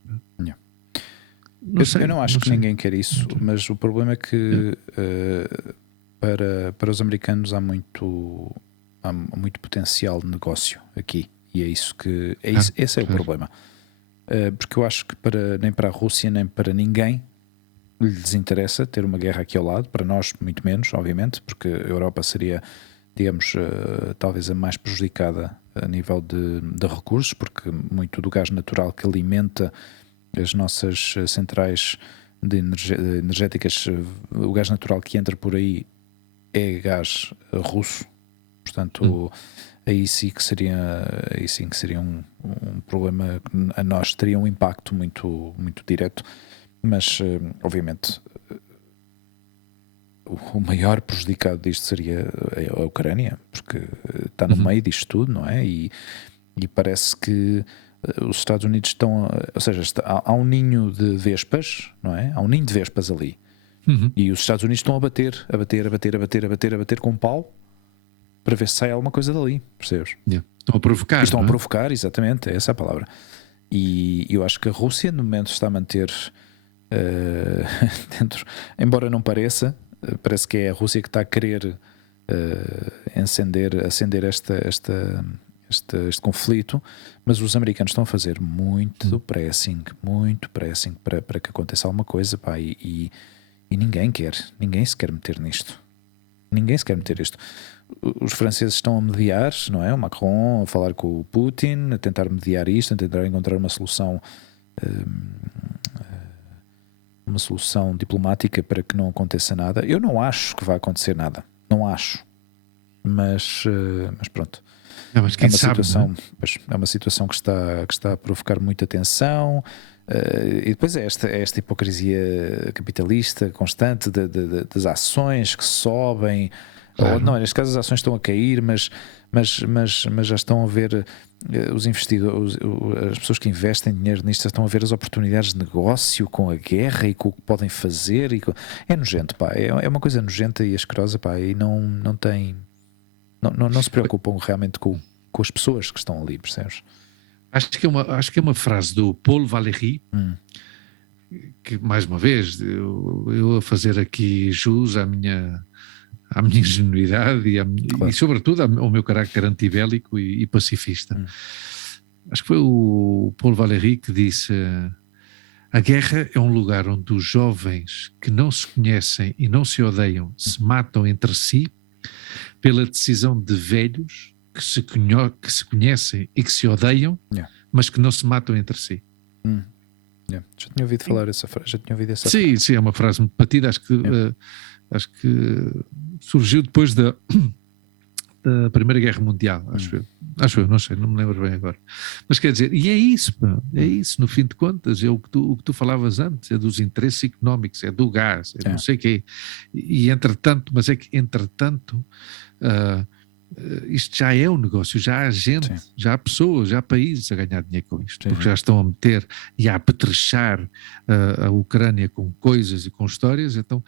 Eu não acho que ninguém quer isso, mas o problema é que para os americanos há muito potencial de negócio aqui, e é isso que esse é o problema, porque eu acho que nem para a Rússia nem para ninguém lhes interessa ter uma guerra aqui ao lado, para nós muito menos, obviamente, porque a Europa seria, digamos, talvez a mais prejudicada a nível de recursos, porque muito do gás natural que alimenta as nossas centrais energéticas, o gás natural que entra por aí é gás russo, portanto aí sim que seria um problema que a nós teria um impacto muito, muito direto, mas obviamente o maior prejudicado disto seria a Ucrânia, porque está no meio disto tudo, não é? E parece que os Estados Unidos estão, ou seja, há um ninho de vespas, não é? Há um ninho de vespas ali. E os Estados Unidos estão a bater com um pau para ver se sai alguma coisa dali, percebes? Estão a provocar. Estão a provocar, exatamente, é essa a palavra. E eu acho que a Rússia no momento está a manter dentro, embora não pareça, parece que é a Rússia que está a querer acender este conflito, mas os americanos estão a fazer muito pressing para que aconteça alguma coisa, pá, e ninguém se quer meter nisto. Ninguém se quer meter isto. Os franceses estão a mediar, não é? O Macron a falar com o Putin, a tentar mediar isto, a tentar encontrar uma solução diplomática para que não aconteça nada. Eu não acho que vai acontecer nada, não acho, mas pronto. Mas quem sabe, é uma situação que está a provocar muita tensão, e depois é esta hipocrisia capitalista constante das ações que sobem. Claro. Ou não, neste caso as ações estão a cair, mas já estão a ver os investidores, as pessoas que investem dinheiro nisto, já estão a ver as oportunidades de negócio com a guerra e com o que podem fazer. É nojento, pá, é uma coisa nojenta e asquerosa, pá, e não se preocupam realmente com as pessoas que estão ali, percebes? Acho que é uma frase do Paul Valéry, que mais uma vez eu a fazer aqui jus à minha ingenuidade e sobretudo ao meu carácter antibélico e pacifista. Acho que foi o Paul Valéry que disse: a guerra é um lugar onde os jovens que não se conhecem e não se odeiam se matam entre si pela decisão de velhos que se conhecem e que se odeiam, mas que não se matam entre si. Já tinha ouvido falar essa frase. Sim, é uma frase muito batida. Acho que surgiu depois da Primeira Guerra Mundial, acho eu, não sei, não me lembro bem agora. Mas quer dizer, e é isso, no fim de contas, é o que tu falavas antes, é dos interesses económicos, é do gás, é não sei o quê. E entretanto, isto já é um negócio, já há gente, já há pessoas, já há países a ganhar dinheiro com isto, porque já estão a meter e a apetrechar a Ucrânia com coisas e com histórias. Então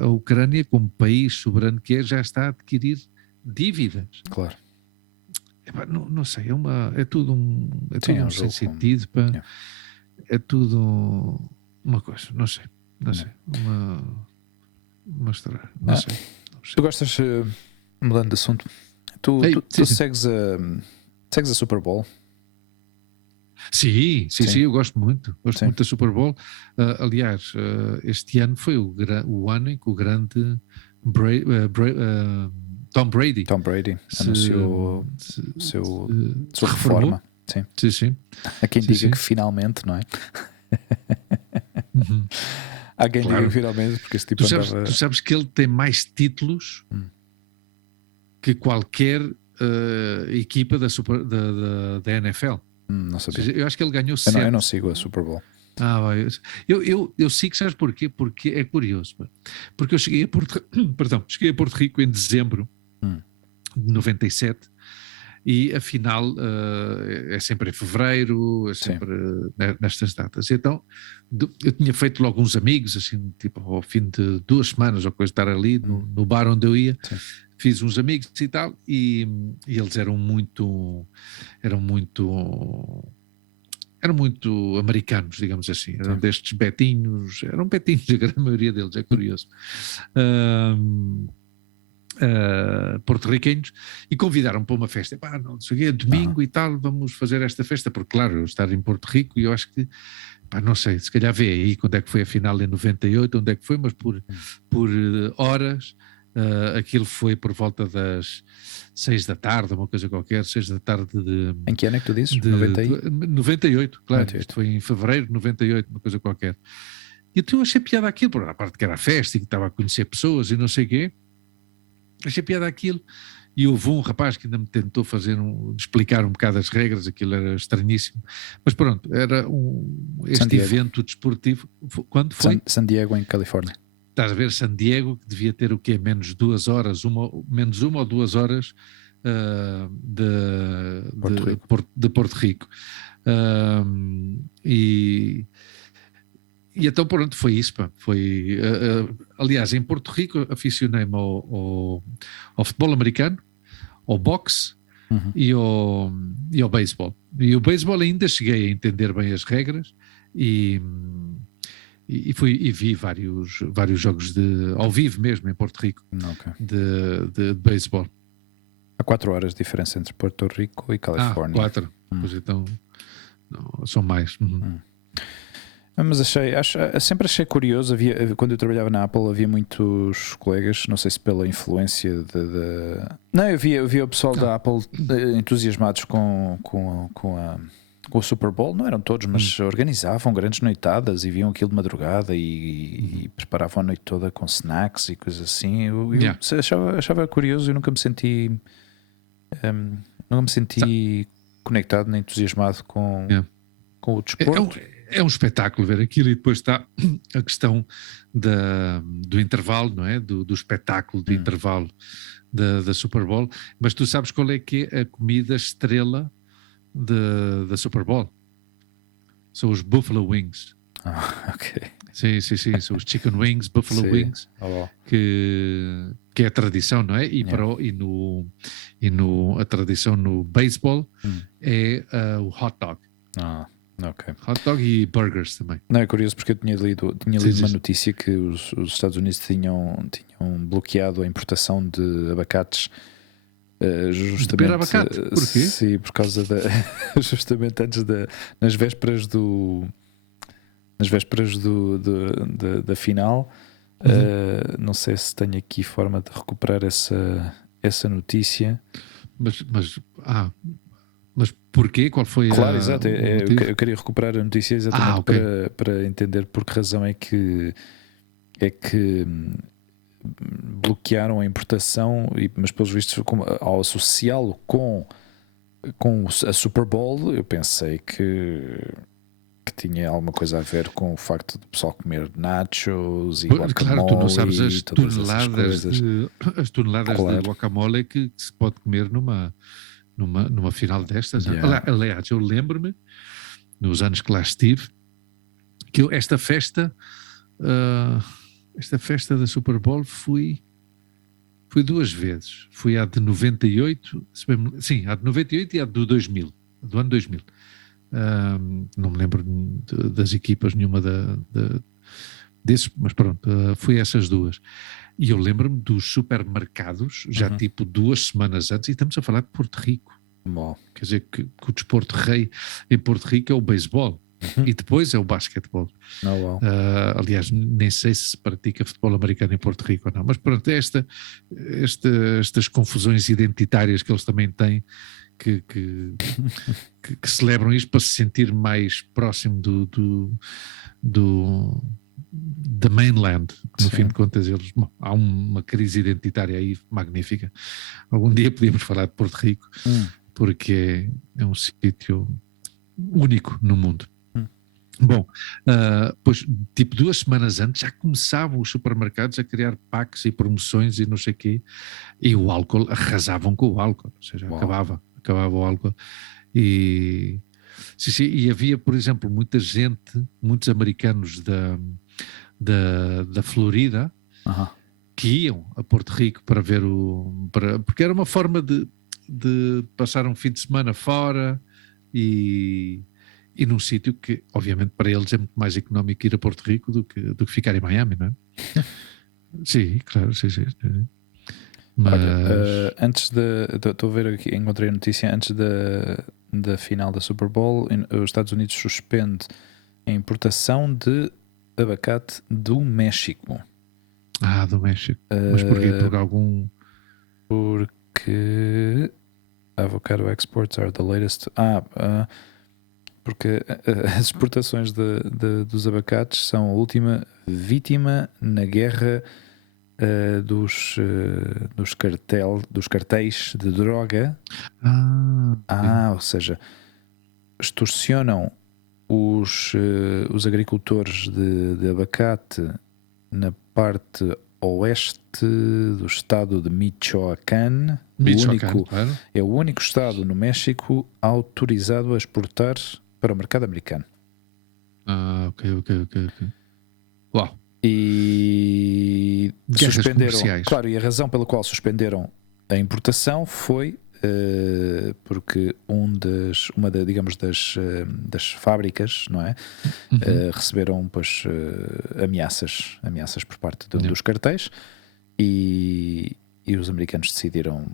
a Ucrânia, como país soberano que é, já está a adquirir dívidas. Claro. Não sei, é tudo um sem sentido, é tudo uma coisa, não sei, uma história, não sei. Tu gostas, mudando de assunto, tu segues a Super Bowl? Sim, eu gosto muito da Super Bowl. Aliás, este ano foi o ano em que o grande Tom Brady anunciou sua reforma. Sim. Há quem diga que finalmente, não é? Há quem diga que finalmente, porque este tipo tu sabes que ele tem mais títulos que qualquer equipa da NFL. Não sabia. Seja, eu acho que ele ganhou 7. Eu não sigo a Super Bowl. Eu sigo, sabes porquê? Porque é curioso. Porque eu cheguei a Porto Rico em dezembro de 97 e a final é sempre em fevereiro, é sempre nestas datas. Então eu tinha feito logo uns amigos, assim, tipo ao fim de 2 semanas ou coisa, estar ali no bar onde eu ia. Fiz uns amigos e tal, e eles eram muito americanos, digamos assim. Eram destes betinhos, a grande maioria deles, é curioso. Porto-riquenhos, e convidaram-me para uma festa. Não sei o quê, é domingo e tal, vamos fazer esta festa, porque claro, eu estar em Porto Rico, e eu acho que, não sei, se calhar vê aí quando é que foi a final em 98, onde é que foi, mas por horas. Aquilo foi por volta das 6 da tarde, uma coisa qualquer, 6 da tarde de... Em que ano é que tu dizes? 98, claro. 98. Isto foi em fevereiro de 98, uma coisa qualquer. E então eu achei piada aquilo, por a parte que era a festa e que estava a conhecer pessoas e não sei o quê. Achei piada aquilo. E houve um rapaz que ainda me tentou explicar um bocado as regras, aquilo era estranhíssimo. Mas pronto, era este evento desportivo. Quando foi? San Diego, em Califórnia. Estás a ver, San Diego, que devia ter o quê? Menos 2 horas, menos 1 ou 2 horas de Porto Rico. E então pronto, foi isso, pá. Foi, aliás, em Porto Rico aficionei-me ao futebol americano, ao boxe e ao beisebol. E o beisebol ainda cheguei a entender bem as regras e vi vários jogos ao vivo mesmo em Porto Rico, de beisebol. Há 4 horas de diferença entre Porto Rico e Califórnia. 4. Pois então não, são mais. Mas sempre achei curioso. Quando eu trabalhava na Apple, havia muitos colegas, não sei se pela influência Não, eu via o pessoal da Apple entusiasmados com o Super Bowl. Não eram todos, mas organizavam grandes noitadas e viam aquilo de madrugada e preparavam a noite toda com snacks e coisas assim. Eu achava curioso e nunca me senti conectado nem entusiasmado com o desporto. É um espetáculo ver aquilo, e depois está a questão do intervalo, não é? Do espetáculo de intervalo da Super Bowl. Mas tu sabes qual é que é a comida estrela da Super Bowl? São os Buffalo Wings. Ok. Sim, são os Chicken Wings, Buffalo Wings, que é a tradição, não é? A tradição no beisebol é o hot dog. Okay. Hot dog e burgers também. Não, é curioso porque eu tinha lido uma notícia que os Estados Unidos tinham bloqueado a importação de abacates justamente. Abacate? Porquê? Sim, por causa justamente antes nas vésperas da final. Não sei se tenho aqui forma de recuperar essa notícia. Mas porquê? Qual foi Claro, exato. Eu queria recuperar a notícia exatamente para entender por que razão é que bloquearam a importação, mas pelos vistos, ao associá-lo com a Super Bowl, eu pensei que tinha alguma coisa a ver com o facto do pessoal comer nachos e guacamole. Claro, tu não sabes as toneladas claro. de guacamole que se pode comer numa final destas. Aliás, eu lembro-me, nos anos que lá estive, que esta festa da Super Bowl fui 2 vezes. Fui à de 98, a de 98 e a do 2000, do ano 2000. Não me lembro das equipas nenhuma desses, mas pronto, fui essas 2. E eu lembro-me dos supermercados, já tipo 2 semanas antes, e estamos a falar de Porto Rico. Quer dizer que o desporto rei em Porto Rico é o beisebol e depois é o basquetebol. Aliás, nem sei se pratica futebol americano em Porto Rico ou não, mas pronto, estas confusões identitárias que eles também têm, que celebram isto para se sentir mais próximo da mainland. No fim de contas, há uma crise identitária aí magnífica. Algum dia podíamos falar de Porto Rico, porque é um sítio único no mundo. Bom, pois tipo 2 semanas antes já começavam os supermercados a criar packs e promoções e não sei o quê, e o álcool, arrasavam com o álcool, ou seja, acabava o álcool. E havia, por exemplo, muitos americanos da Florida que iam a Porto Rico para ver porque era uma forma de passar um fim de semana fora e num sítio que, obviamente, para eles é muito mais económico ir a Porto Rico do que ficar em Miami, não é? Sim, claro, sim. Mas olha, antes estou a ver aqui, encontrei a notícia antes da final da Super Bowl, os Estados Unidos suspende a importação de abacate do México. Do México. Mas porquê? Porque avocado exports are the latest. porque as exportações dos abacates são a última vítima na guerra dos cartéis de droga. Ou seja, extorsionam os agricultores de abacate na parte oeste do estado de Michoacán. Claro. É o único estado no México autorizado a exportar para o mercado americano. Ok. Uau. E guerras suspenderam, comerciais. claro, e a razão pela qual suspenderam a importação foi porque das fábricas, não é? Receberam ameaças por parte de um dos cartéis e os americanos decidiram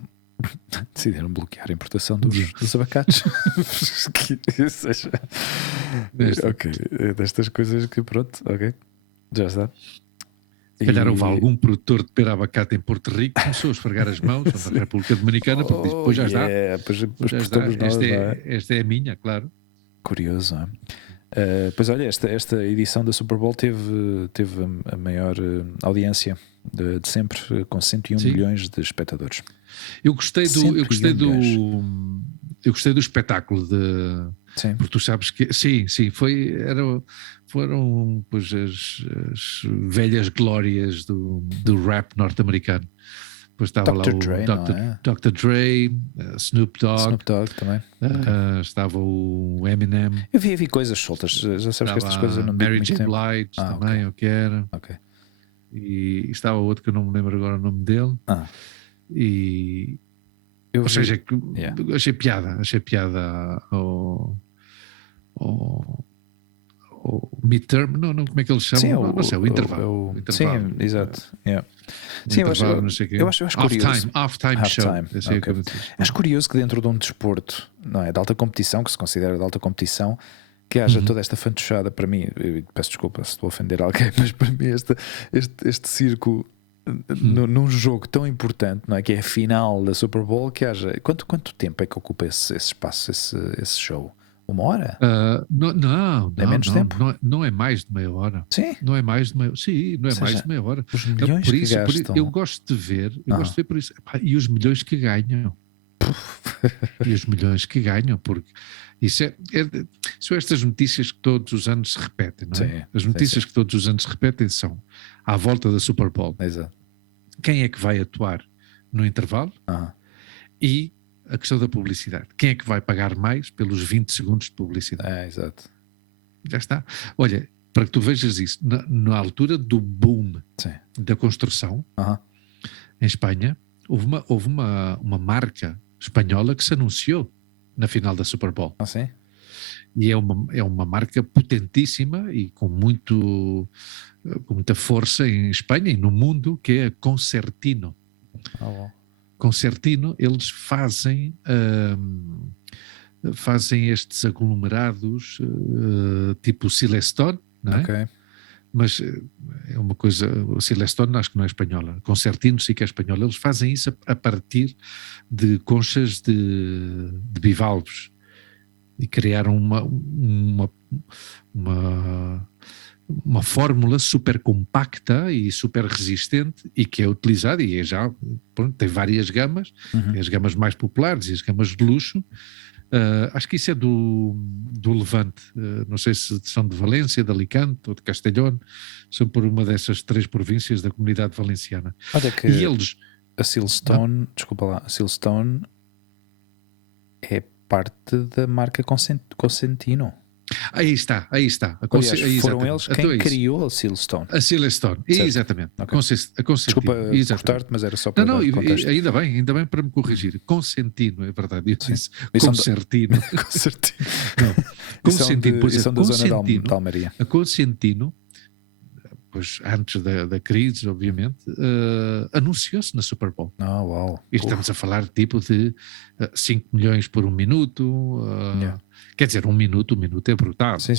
bloquear a importação dos abacates. Ok, destas coisas que pronto, ok, já está. Se calhar houve algum produtor de pera abacate em Porto Rico que começou a esfregar as mãos na República Dominicana porque disse, pois já está. Esta é a minha, claro. Curioso, não é? Pois olha, esta edição da Super Bowl teve a maior audiência de sempre, com 101 milhões de espectadores. Eu gostei do espetáculo porque tu sabes que foram pois, as velhas glórias do rap norte-americano. Depois estava lá o Dr. Dre, Snoop Dogg também. Estava o Eminem. Eu vi coisas soltas, já sabes que estas coisas eu não Mary J. Blige também, o que era. Ok. E estava outro que eu não me lembro agora o nome dele. Achei piada ao midterm, não, como é que eles chamam? Não sei, o intervalo. Sim, exato. Sim, eu acho curioso. Halftime show. Okay. Acho curioso que dentro de um desporto, não é, de alta competição, que se considera de alta competição, que haja toda esta fantochada. Para mim, eu peço desculpa se estou a ofender alguém, mas para mim este circo num jogo tão importante, não é, que é a final da Super Bowl, que haja quanto tempo é que ocupa esse espaço, esse show? 1 hora? Não, é menos tempo? Não é mais de meia hora. Sim? Não é mais de meia hora. Sim, não é mais de meia hora. Os milhões que gastam. Eu gosto de ver por isso. E os milhões que ganham. Porque são estas notícias que todos os anos se repetem, não é? Sim, as notícias que todos os anos se repetem são à volta da Super Bowl. Exato. Quem é que vai atuar no intervalo? E a questão da publicidade. Quem é que vai pagar mais pelos 20 segundos de publicidade? Exato. Já está. Olha, para que tu vejas isso, na altura do boom da construção, em Espanha, houve uma marca espanhola que se anunciou na final da Super Bowl. Sim? E é uma marca potentíssima e com muita força em Espanha e no mundo, que é a Concertino. Concertino, eles fazem estes aglomerados tipo Silestone, não é? Ok. Mas é uma coisa, o Silestone acho que não é espanhola, Concertino sim que é espanhola. Eles fazem isso a partir de conchas de bivalves e criaram uma fórmula super compacta e super resistente e que é utilizada e tem várias gamas, tem as gamas mais populares e as gamas de luxo. Acho que isso é do Levante, não sei se são de Valência, de Alicante ou de Castellón, são por uma dessas 3 províncias da Comunidade Valenciana. Olha que e eles, a Silestone, desculpa lá, a Silestone é parte da marca Consentino. Aí está. Aliás, foram eles quem criou a Silestone. A Silestone, exatamente. Okay. A Consentino. Desculpa cortar-te, mas era só para dar contexto. Ainda bem para me corrigir. Consentino, é verdade. Eu disse Concertino. Consentino. E são da zona de Almeria. A Consentino, pois antes da crise, obviamente, anunciou-se na Super Bowl. Uau. E estamos a falar tipo de 5 milhões por 1 minuto. Quer dizer, 1 minuto é brutal. Sim.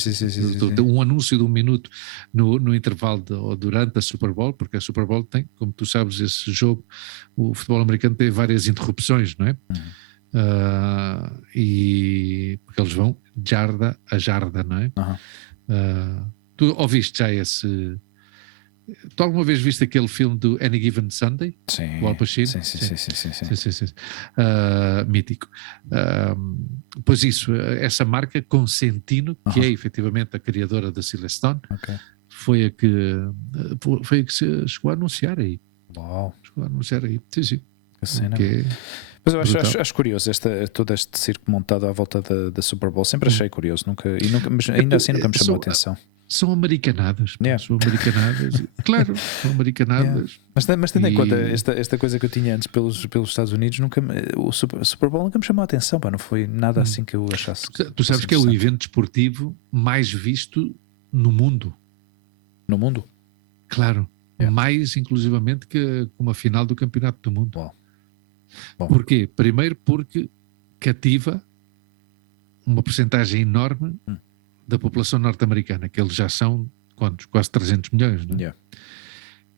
Um anúncio de 1 minuto no intervalo ou durante a Super Bowl, porque a Super Bowl tem, como tu sabes, esse jogo, o futebol americano tem várias interrupções, não é? e porque eles vão jarda a jarda, não é? Tu ouviste já esse... Tu alguma vez viste aquele filme do Any Given Sunday? Sim, do Al Pacino? sim. Mítico. Pois isso, essa marca Consentino, que é efetivamente a criadora da Silestone, foi a que se chegou a anunciar aí. Uau. Chegou a anunciar aí. Sim. Mas eu acho curioso todo este circo montado à volta da Super Bowl. Sempre achei curioso, mas ainda assim nunca me chamou a atenção. São americanadas, são americanadas. Claro, são americanadas. Mas tendo em conta esta coisa que eu tinha antes pelos Estados Unidos, o Super Bowl nunca me chamou a atenção, não foi nada assim que eu achasse. Tu sabes que é o evento desportivo mais visto no mundo. No mundo? Claro, mais inclusivamente que uma final do Campeonato do Mundo. Bom. Porquê? Primeiro porque cativa uma porcentagem enorme da população norte-americana, que eles já são, quantos? Quase 300 milhões, não é?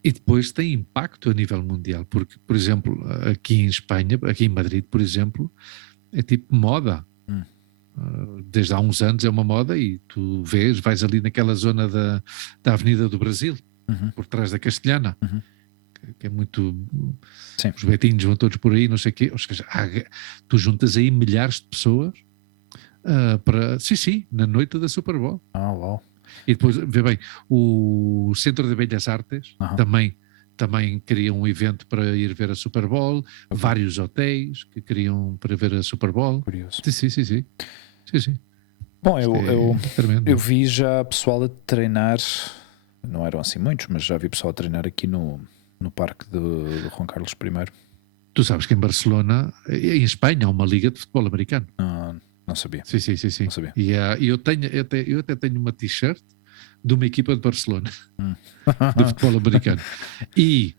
E depois tem impacto a nível mundial, porque, por exemplo, aqui em Espanha, aqui em Madrid, por exemplo, é tipo moda. Desde há uns anos é uma moda e tu vais ali naquela zona da Avenida do Brasil, por trás da Castelhana, que é muito... Sim. Os betinhos vão todos por aí, não sei o quê. Ou seja, tu juntas aí milhares de pessoas na noite da Super Bowl. Uau. E depois, vê bem, o Centro de Bellas Artes também queria um evento para ir ver a Super Bowl, vários hotéis que queriam para ver a Super Bowl. Curioso. Sim. Bom, eu vi já pessoal a treinar, não eram assim muitos, mas já vi pessoal a treinar aqui no parque do Juan Carlos I. Tu sabes que em Barcelona, em Espanha, há uma liga de futebol americano. Não sabia. Sim. Não sabia. E eu até tenho uma t-shirt de uma equipa de Barcelona de futebol americano. E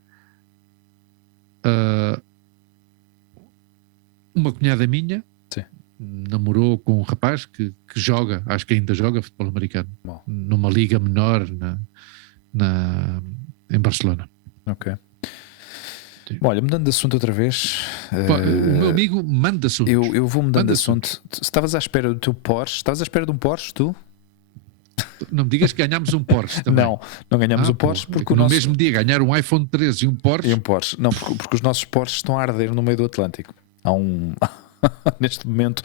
uma cunhada minha namorou com um rapaz que joga, acho que ainda joga futebol americano, numa liga menor em Barcelona. Ok. Bom, olha, mudando de assunto outra vez. O meu amigo manda assuntos. Eu vou mudando de assunto. Estavas à espera do teu Porsche? Estavas à espera de um Porsche, tu? Não me digas que ganhámos um Porsche também. Não ganhámos o Porsche porque no mesmo dia ganhar um iPhone 13 e um Porsche. Não, porque os nossos Porsches estão a arder no meio do Atlântico. Neste momento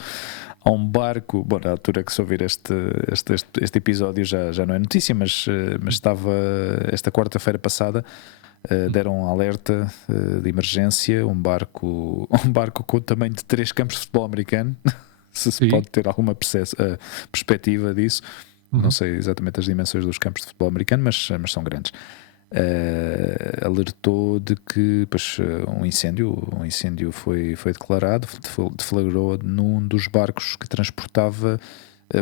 há um barco. Bom, na altura que se ouvir este episódio já não é notícia, mas estava esta quarta-feira passada. Deram um alerta de emergência, um barco com o tamanho de 3 campos de futebol americano. se pode ter alguma perspectiva disso. Não sei exatamente as dimensões dos campos de futebol americano, mas são grandes. Alertou de que um incêndio foi declarado, deflagrou num dos barcos que transportava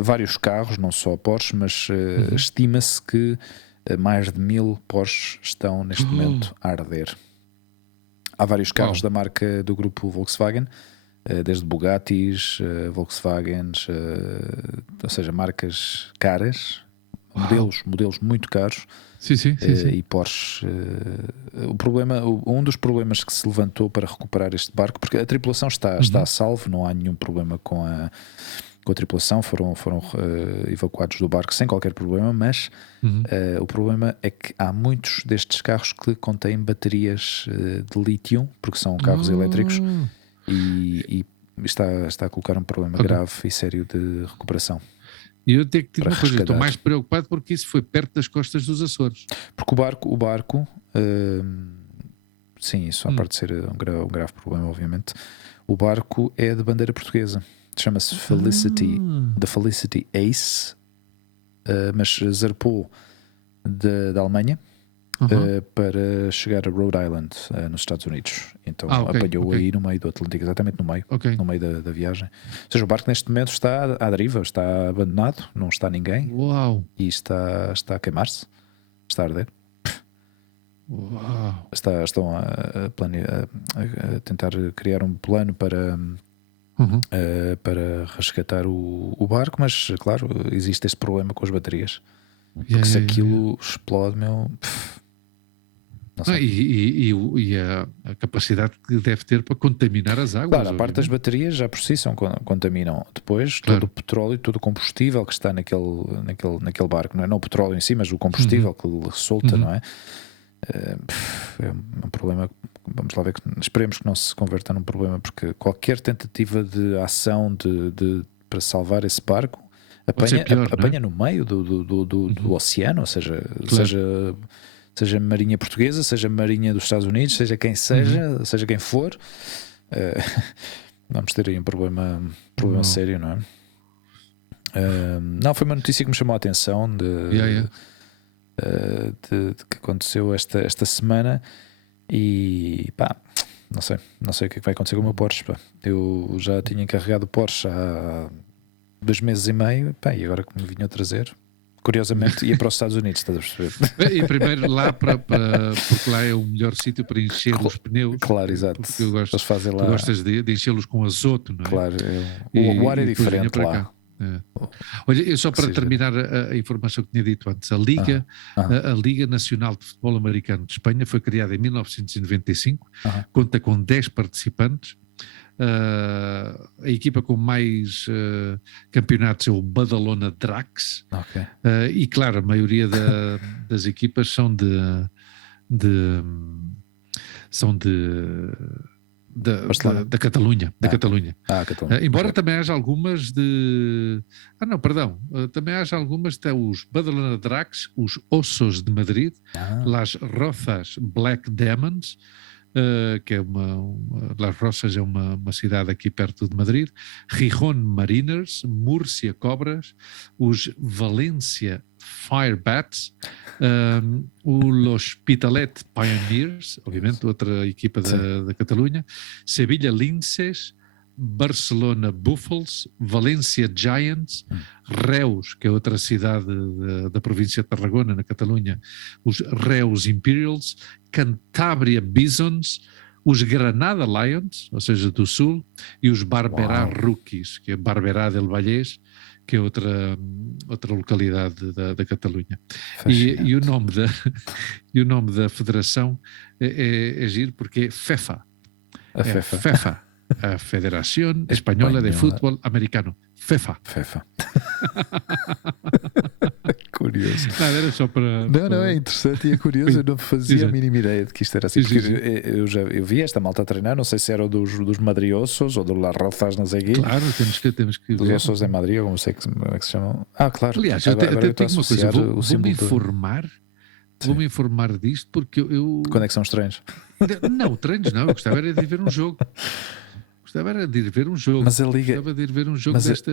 vários carros, não só Porsche, mas estima-se que mais de 1000 Porsche estão neste momento a arder. Há vários carros da marca do grupo Volkswagen, desde Bugattis, Volkswagens, ou seja, marcas caras, modelos muito caros. Sim. E Porsche. Um dos problemas que se levantou para recuperar este barco, porque a tripulação está a salvo, não há nenhum problema com a tripulação, foram evacuados do barco sem qualquer problema, mas o problema é que há muitos destes carros que contêm baterias de lítio, porque são carros elétricos, e está a colocar um problema grave e sério de recuperação. E eu tenho que dizer uma coisa, estou mais preocupado porque isso foi perto das costas dos Açores. Porque o barco sim, isso à parte de ser um grave problema, obviamente, o barco é de bandeira portuguesa. Chama-se Felicity, da Felicity Ace, mas zarpou da Alemanha para chegar a Rhode Island, nos Estados Unidos. Então apanhou aí no meio do Atlântico, exatamente no meio da viagem. Ou seja, o barco neste momento está à deriva, está abandonado, não está ninguém. Uau. E está a queimar-se, está a arder. Uau. Estão a tentar criar um plano para resgatar o barco, mas claro, existe este problema com as baterias. Porque se aquilo explode, Não sei. E a capacidade que deve ter para contaminar as águas. Claro, a parte das baterias já por si contaminam. Depois, claro, todo o petróleo, todo o combustível que está naquele barco, não é? Não o petróleo em si, mas o combustível que ele solta, não é? É um problema. Vamos lá ver, esperemos que não se converta num problema, porque qualquer tentativa de ação para salvar esse barco apanha no meio do oceano, ou seja, claro, seja marinha portuguesa, seja marinha dos Estados Unidos, seja quem seja, seja quem for, vamos ter aí um problema sério, não é? Não, foi uma notícia que me chamou a atenção de que aconteceu esta semana e pá, não sei o que é que vai acontecer com o meu Porsche, pá. Eu já tinha encarregado o Porsche há 2 meses e meio, pá, e agora que me vinham trazer, curiosamente ia para os Estados Unidos, estás a perceber? E primeiro lá porque lá é o melhor sítio para encher os pneus. Claro, exato. Porque eu gosto, eles fazem lá... Tu gostas de enchê-los com azoto, não é? Claro, o ar é diferente lá. Olha, eu só para terminar a informação que tinha dito antes, a Liga Nacional de Futebol Americano de Espanha foi criada em 1995, conta com 10 participantes. A equipa com mais campeonatos é o Badalona Drax, e claro, a maioria das equipas são da Catalunha. Catalunha. Embora também haja algumas também haja algumas os Badalona Drax, os Ossos de Madrid, Las Rozas Black Demons, que é Las Rozas é uma cidade aqui perto de Madrid, Gijón Mariners, Múrcia Cobras, os Valência Firebats, o L'Hospitalet Pioneers, obviamente outra equipa da Catalunha, Sevilha Linces, Barcelona Buffals, Valência Giants, Reus, que é outra cidade da província de Tarragona, na Catalunha, os Reus Imperials, Cantábria Bisons, os Granada Lions, ou seja, do Sul, e os Barberá Rookies, que é Barberá del Vallès, que é outra localidade da Catalunha. E o nome da federação é giro porque é FEFA. FEFA. A Federación Española de Fútbol Americano. FEFA. Curioso. Nada, era só para... Não, é interessante e é curioso. Eu não fazia a mínima ideia de que isto era assim. Porque eu vi esta malta a treinar, não sei se era dos Madriossos ou do Las Rozas, não sei o quê. Claro, temos que dos Ossos em Madrid, ou como sei como é que se chamam. Claro. Aliás, eu tenho uma coisa, vou-me informar disto porque eu... Quando é que são os treinos? Não, treinos não, eu gostava era de ver um jogo. Mas a Liga,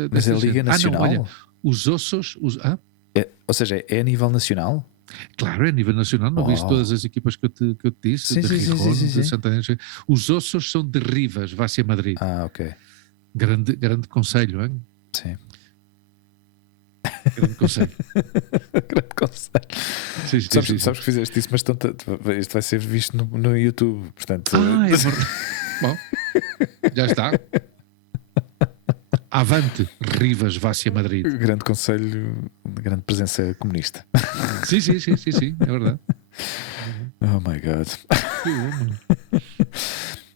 mas a Liga Nacional? Olha, os Ossos... ou seja, é a nível nacional? Claro, é a nível nacional. Não viste todas as equipas que eu te disse? De Santander. Os Ossos são de Rivas, Vácia Madrid. Ok. Grande conselho, hein? Sim. Grande conselho. Grande conselho. Sabes que fizeste isso, mas isto vai ser visto no YouTube, portanto... É verdade. Bom, já está. Avante, Rivas, Vácia Madrid. Grande conselho, grande presença comunista. Sim, é verdade. Oh my God.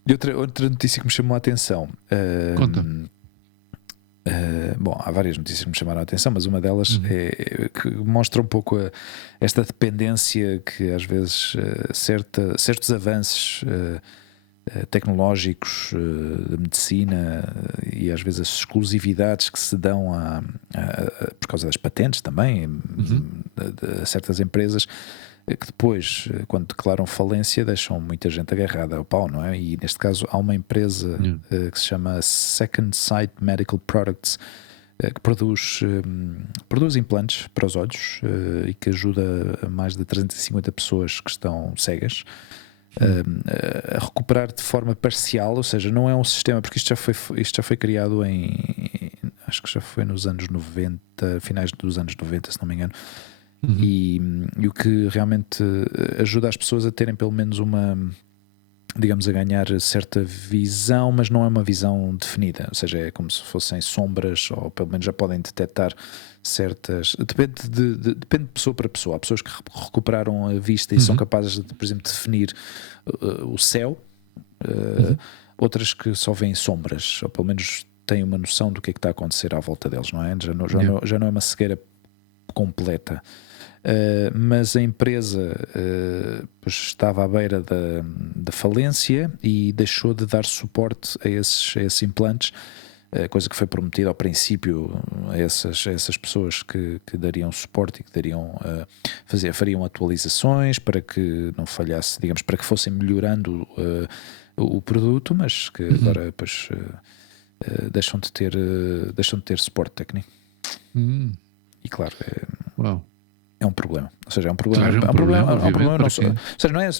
E outra notícia que me chamou a atenção. Conta. Bom, há várias notícias que me chamaram a atenção, mas uma delas é que mostra um pouco esta dependência que às vezes certos avanços tecnológicos da medicina e às vezes as exclusividades que se dão por causa das patentes também a certas empresas que depois, quando declaram falência, deixam muita gente agarrada ao pau, não é? E neste caso há uma empresa que se chama Second Sight Medical Products, que produz implantes para os olhos e que ajuda a mais de 350 pessoas que estão cegas a recuperar de forma parcial, ou seja, não é um sistema, porque isto já foi criado acho que já foi nos anos 90, finais dos anos 90, se não me engano. E o que realmente ajuda as pessoas a terem pelo menos digamos, a ganhar certa visão, mas não é uma visão definida, ou seja, é como se fossem sombras, ou pelo menos já podem detectar certas. Depende de pessoa para pessoa. Há pessoas que recuperaram a vista e são capazes de, por exemplo, definir o céu, outras que só veem sombras, ou pelo menos têm uma noção do que é que está a acontecer à volta deles, não é? Já não é uma cegueira completa. Mas a empresa pois estava à beira da falência e deixou de dar suporte a esses implantes, coisa que foi prometida ao princípio a essas pessoas que dariam suporte e que fariam atualizações para que não falhasse, digamos, para que fossem melhorando o produto, mas que agora pois, deixam de ter suporte técnico. E claro, é um problema. Ou seja, é um problema. Claro, é um problema não ou seja,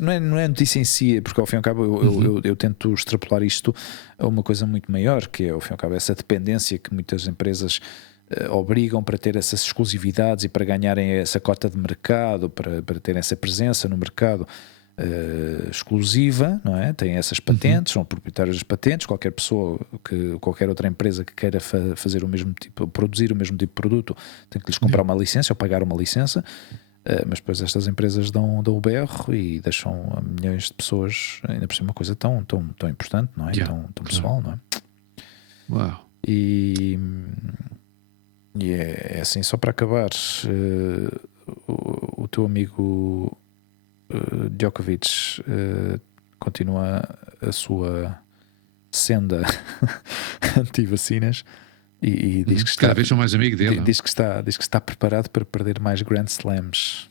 não é notícia em si, porque ao fim e ao cabo eu tento extrapolar isto a uma coisa muito maior, que é ao fim e ao cabo essa dependência que muitas empresas obrigam para ter essas exclusividades e para ganharem essa cota de mercado, para terem essa presença no mercado exclusiva, não é? Têm essas patentes, são proprietários das patentes. Qualquer pessoa, qualquer outra empresa que queira fazer o mesmo tipo, produzir o mesmo tipo de produto, tem que lhes comprar uma licença ou pagar uma licença. Mas depois estas empresas dão o berro e deixam a milhões de pessoas, ainda por cima, uma coisa tão importante, não é? Tão pessoal, não é? Uau. E é assim, só para acabar, o teu amigo Djokovic continua a sua senda anti-vacinas e diz que está, cada vez sou mais amigo dele. Diz que está preparado para perder mais Grand Slams.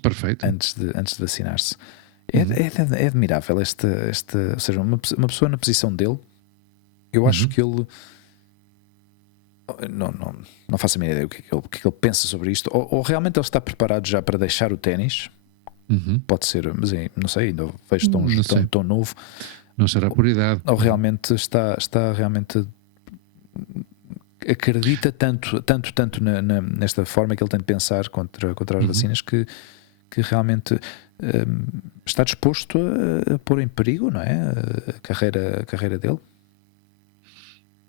Perfeito. Antes de vacinar-se. É admirável ou seja, uma pessoa na posição dele, eu acho que ele não faço a minha ideia o que é que ele pensa sobre isto, ou realmente ele está preparado já para deixar o ténis. Pode ser, mas não sei, ainda vejo tão novo. Não será por idade. Ou realmente está realmente acredita tanto nesta forma que ele tem de pensar contra as vacinas que realmente está disposto a pôr em perigo, não é? A carreira dele.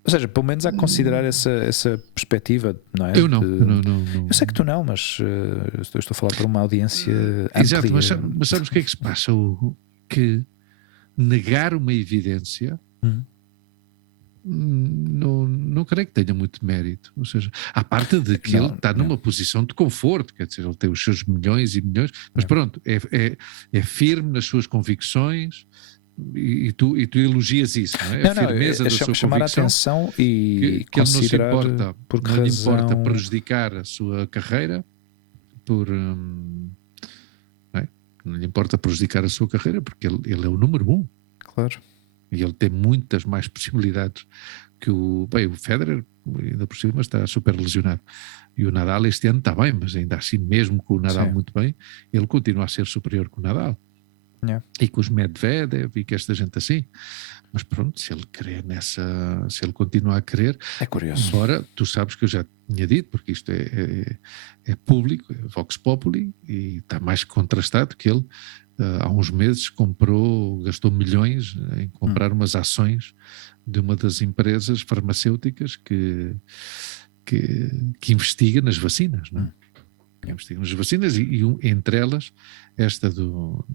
Ou seja, pelo menos há que considerar essa perspectiva, não é? Eu não. Eu sei que tu não, mas eu estou a falar para uma audiência ampla. Exato, mas sabes o que é que se passa? Que negar uma evidência não creio que tenha muito mérito. Ou seja, à parte de que ele está numa posição de conforto, quer dizer, ele tem os seus milhões e milhões, mas pronto, é firme nas suas convicções. E tu elogias isso, não é? A firmeza da sua chamar convicção, a atenção e que ele não se importa, não lhe importa prejudicar a sua carreira não lhe importa prejudicar a sua carreira porque ele é o número 1. Claro. E ele tem muitas mais possibilidades que o Federer, ainda por cima está super lesionado. E o Nadal este ano está bem, mas ainda assim, mesmo com o Nadal muito bem, ele continua a ser superior que o Nadal. E com os Medvedev e que esta gente assim. Mas pronto, se ele querer se ele continuar a querer, é curioso. Embora tu sabes que eu já tinha dito, porque isto é público, é Vox Populi, e está mais contrastado que ele há uns meses gastou milhões em comprar umas ações de uma das empresas farmacêuticas que investiga nas vacinas, não é? Investiga nas vacinas e entre elas esta do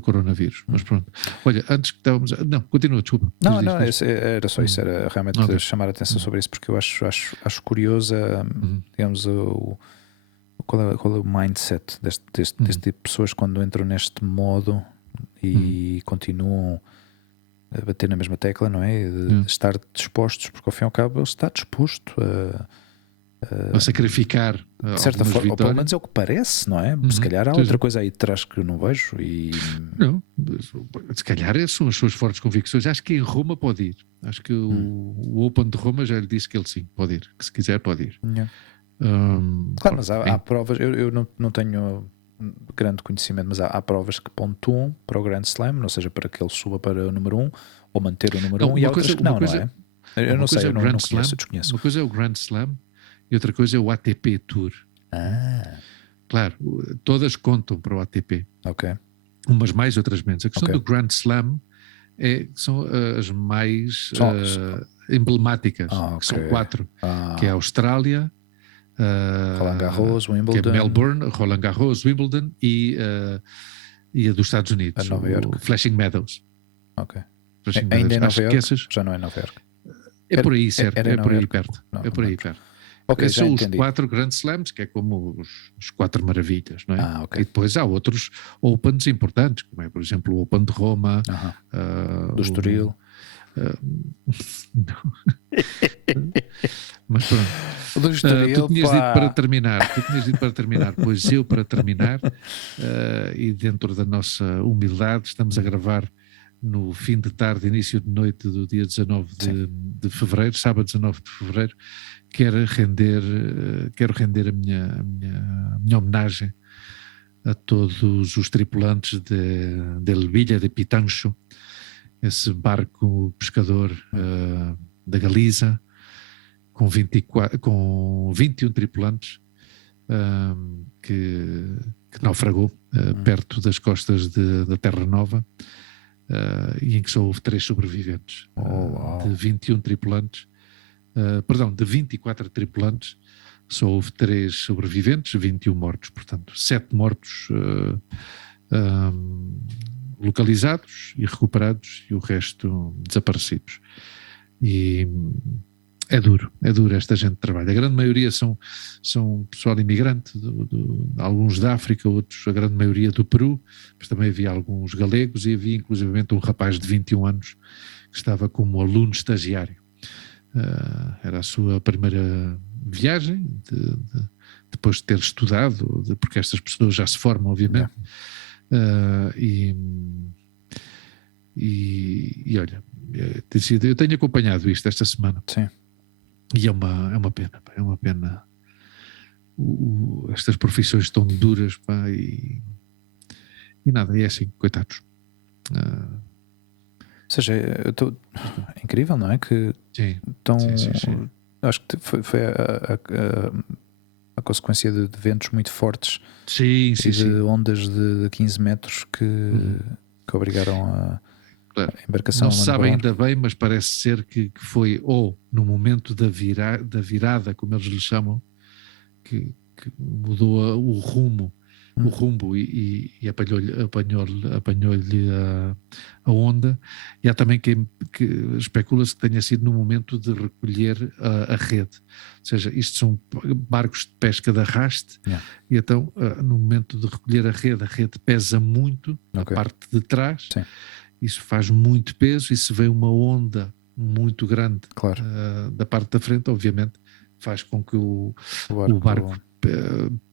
coronavírus. Mas pronto. Olha, antes que estávamos... Não, continua, desculpa. Não, era só isso. Era realmente chamar a atenção sobre isso, porque eu acho curiosa, digamos, qual é o mindset deste tipo de pessoas quando entram neste modo e continuam a bater na mesma tecla, não é? De estar dispostos, porque ao fim e ao cabo ele está disposto a sacrificar de certa forma, ou pelo menos é o que parece, não é? Se calhar há outra coisa aí de trás que eu não vejo não, se calhar são as suas fortes convicções. Acho que em Roma pode ir. Acho que o Open de Roma já lhe disse que ele sim, pode ir, que se quiser pode ir. Claro, mas há provas, eu não tenho grande conhecimento, mas há provas que pontuam para o Grand Slam, ou seja, para que ele suba para o número 1 ou manter o número 1, e há outras que não é? Eu não sei, eu não conheço, eu desconheço. Uma coisa é o Grand Slam e outra coisa é o ATP Tour. Claro, todas contam para o ATP. Ok. Umas mais, outras menos. A questão Ok. do Grand Slam são as mais Só- emblemáticas, ok. que são 4, Ah, que é a Austrália, Roland Garros, que é Wimbledon, Melbourne, Roland Garros, Wimbledon e a dos Estados a Unidos, Nova o Iorque. Flushing Meadows. Ok. Flushing Ainda Meadows. é Nova Acho que Iorque? essas Já não é Nova Iorque. é por aí, certo? Era em É Nova por aí Iorque? perto. Não, É por não aí lembro. perto. Ok, Esses já são entendi. os 4 Grand Slams, que é como os 4 maravilhas, não é? Ah, ok. E depois há outros Opens importantes, como é, por exemplo, o Open de Roma, Aham. Do Estoril. Mas pronto. O do Estoril, Tu tinhas dito para pá. terminar, pois eu para terminar, e dentro da nossa humildade, estamos a gravar no fim de tarde, início de noite do dia 19 de fevereiro, sábado 19 de fevereiro. Quero render a minha homenagem a todos os tripulantes del Villa de Pitancho, esse barco pescador da Galiza, com 21 tripulantes, que naufragou perto das costas da Terra Nova, e em que só houve 3 sobreviventes. De 21 tripulantes, de 24 tripulantes, só houve 3 sobreviventes, 21 mortos, portanto 7 mortos localizados e recuperados e o resto desaparecidos. E é duro esta gente trabalha. A grande maioria são pessoal imigrante, alguns da África, outros, a grande maioria do Peru, mas também havia alguns galegos e havia inclusivamente um rapaz de 21 anos que estava como aluno estagiário. Era a sua primeira viagem, depois de ter estudado, porque estas pessoas já se formam, obviamente. E olha, eu tenho acompanhado isto esta semana. Sim. E é uma pena. Estas profissões tão duras, pá, e nada, é assim, coitados. Ou seja, é incrível, não é? Que Sim. Acho que foi a consequência de ventos muito fortes e de ondas de 15 metros que obrigaram a embarcação não a se sabe ainda bem, mas parece ser que foi ou no momento da virada, como eles lhe chamam, que mudou o rumbo e apanhou-lhe a onda. E há também que especula-se que tenha sido no momento de recolher a rede, ou seja, isto são barcos de pesca de arraste, e então no momento de recolher a rede pesa muito na parte de trás. Sim. Isso faz muito peso, e se vem uma onda muito grande da parte da frente, obviamente faz com que o barco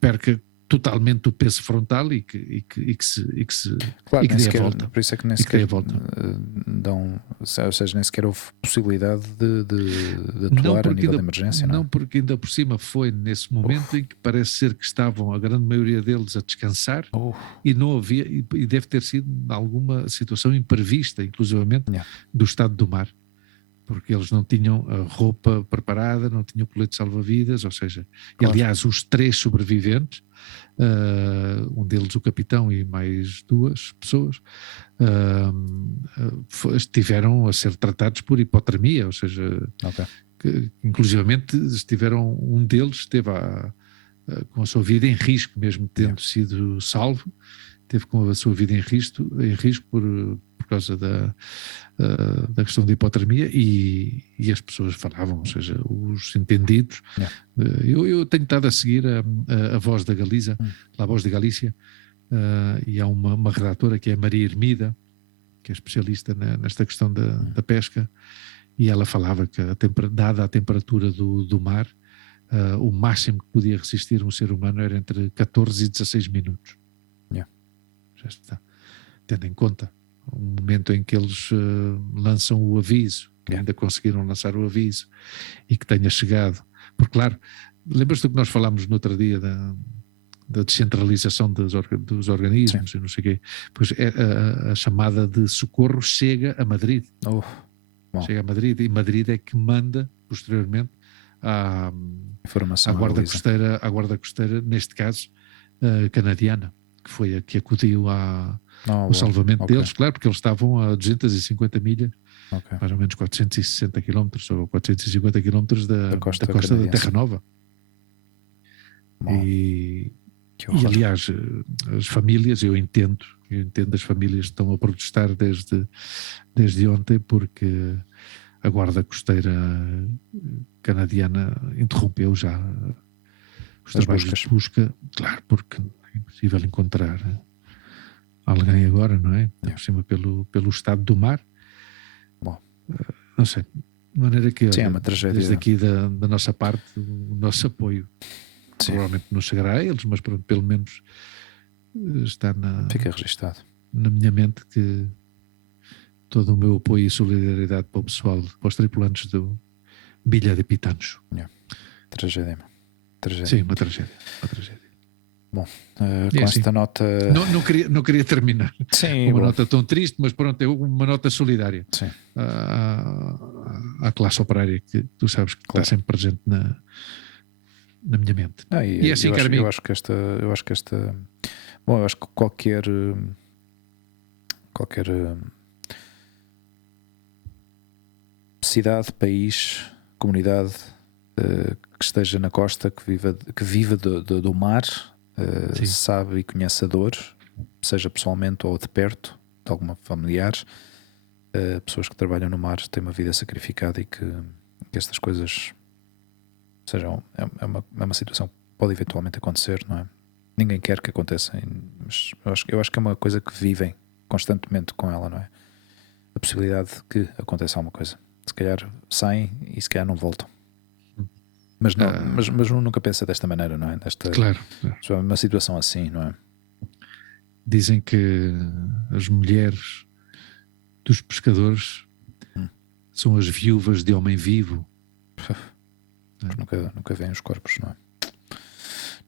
perca totalmente o peso frontal e que dê a volta. Por isso é que nem sequer dão, ou seja, nem sequer houve possibilidade de atuar a nível de emergência. Não, porque ainda por cima foi nesse momento em que parece ser que estavam a grande maioria deles a descansar, e não havia, e deve ter sido alguma situação imprevista, inclusivamente do estado do mar, porque eles não tinham a roupa preparada, não tinham colete salva-vidas, ou seja, aliás, os 3 sobreviventes, um deles o capitão e mais 2 pessoas, estiveram a ser tratados por hipotermia, ou seja, que, inclusivamente um deles esteve com a sua vida em risco, mesmo tendo sido salvo, teve com a sua vida em risco por causa da questão da hipotermia, e as pessoas falavam, ou seja, os entendidos. Eu tenho estado a seguir a Voz da Galiza, a Voz de Galícia, e há uma redatora que é a Maria Hermida, que é especialista nesta questão da pesca, e ela falava que dada a temperatura do mar, o máximo que podia resistir um ser humano era entre 14 e 16 minutos. Já está. Tendo em conta o momento em que eles lançam o aviso, que ainda conseguiram lançar o aviso, e que tenha chegado. Porque, claro, lembras-te do que nós falámos no outro dia da descentralização dos organismos e não sei o quê? Pois a chamada de socorro chega a Madrid. Chega a Madrid, e Madrid é que manda posteriormente à guarda costeira, neste caso canadiana, que foi a que acudiu o salvamento deles, claro, porque eles estavam a 250 milhas, mais ou menos 460 km ou 450 km da costa da Terra Nova. E aliás, as famílias, eu entendo as famílias que estão a protestar desde ontem, porque a Guarda Costeira canadiana interrompeu já os trabalhos de busca, claro, porque é impossível encontrar alguém agora, não é? Por cima pelo estado do mar. Bom, não sei, de maneira que é uma tragédia. Desde aqui da nossa parte, o nosso apoio provavelmente não chegará a eles, mas pronto, pelo menos está fica registado na minha mente que todo o meu apoio e solidariedade para o pessoal, para os tripulantes do Bilha de Pitanos. Tragédia. Sim, uma tragédia. Bom, com esta nota... Não queria terminar com uma nota tão triste, mas pronto, é uma nota solidária à classe operária, que tu sabes que está sempre presente na minha mente. E assim, eu acho que qualquer cidade, país, comunidade que esteja na costa, que viva do mar, sabe e conhece a dor, seja pessoalmente ou de perto, de alguma familiar. Pessoas que trabalham no mar têm uma vida sacrificada e que estas coisas sejam, é uma situação que pode eventualmente acontecer, não é? Ninguém quer que aconteça, mas eu acho que é uma coisa que vivem constantemente com ela, não é? A possibilidade de que aconteça alguma coisa. Se calhar saem e se calhar não voltam. Mas um nunca pensa desta maneira, não é? Claro. É uma situação assim, não é? Dizem que as mulheres dos pescadores são as viúvas de homem vivo. Nunca veem os corpos, não é?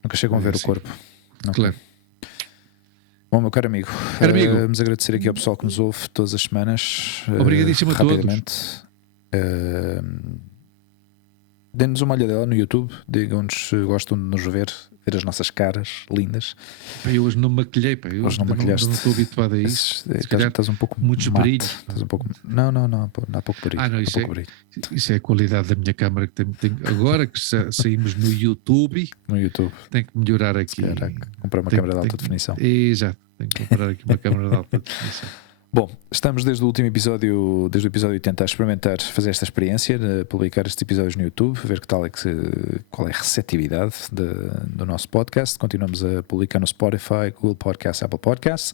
Nunca chegam a ver o corpo. Claro. Bom, meu caro amigo, vamos agradecer aqui ao pessoal que nos ouve todas as semanas. Obrigadíssimo a todos. Deem-nos uma olhadela no YouTube, digam-nos se gostam de nos ver as nossas caras lindas. Eu hoje não me maquilhei, hoje não maquilhaste. Não estou habituado a isso. Estás um pouco muitos brilhos. Não, há pouco brilho. Isso é a qualidade da minha câmara que tem. Agora que saímos no YouTube, tem que melhorar aqui. Comprar uma câmara de alta definição. Exato, tenho que comprar aqui uma câmara de alta definição. Bom, estamos desde o episódio 80 a experimentar fazer esta experiência, de publicar estes episódios no YouTube, ver qual é a receptividade do nosso podcast. Continuamos a publicar no Spotify, Google Podcasts, Apple Podcasts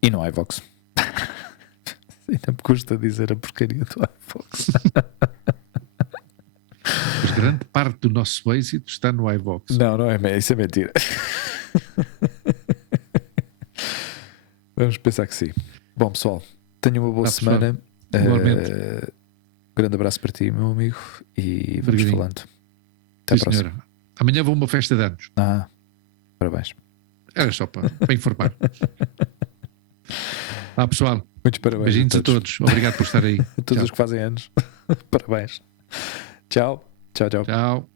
e no iVoox. Ainda me custa dizer a porcaria do iVoox. Mas grande parte do nosso êxito está no iVoox. Não é, isso é mentira. Vamos pensar que sim. Bom, pessoal, tenham uma boa semana. Grande abraço para ti, meu amigo, e vamos falando. Até a próxima. Senhora. Amanhã vou a uma festa de anos. Parabéns. Era só para informar. Pessoal, muitos parabéns. Beijinhos a todos. Obrigado por estar aí. A todos os que fazem anos. Parabéns. Tchau. Tchau.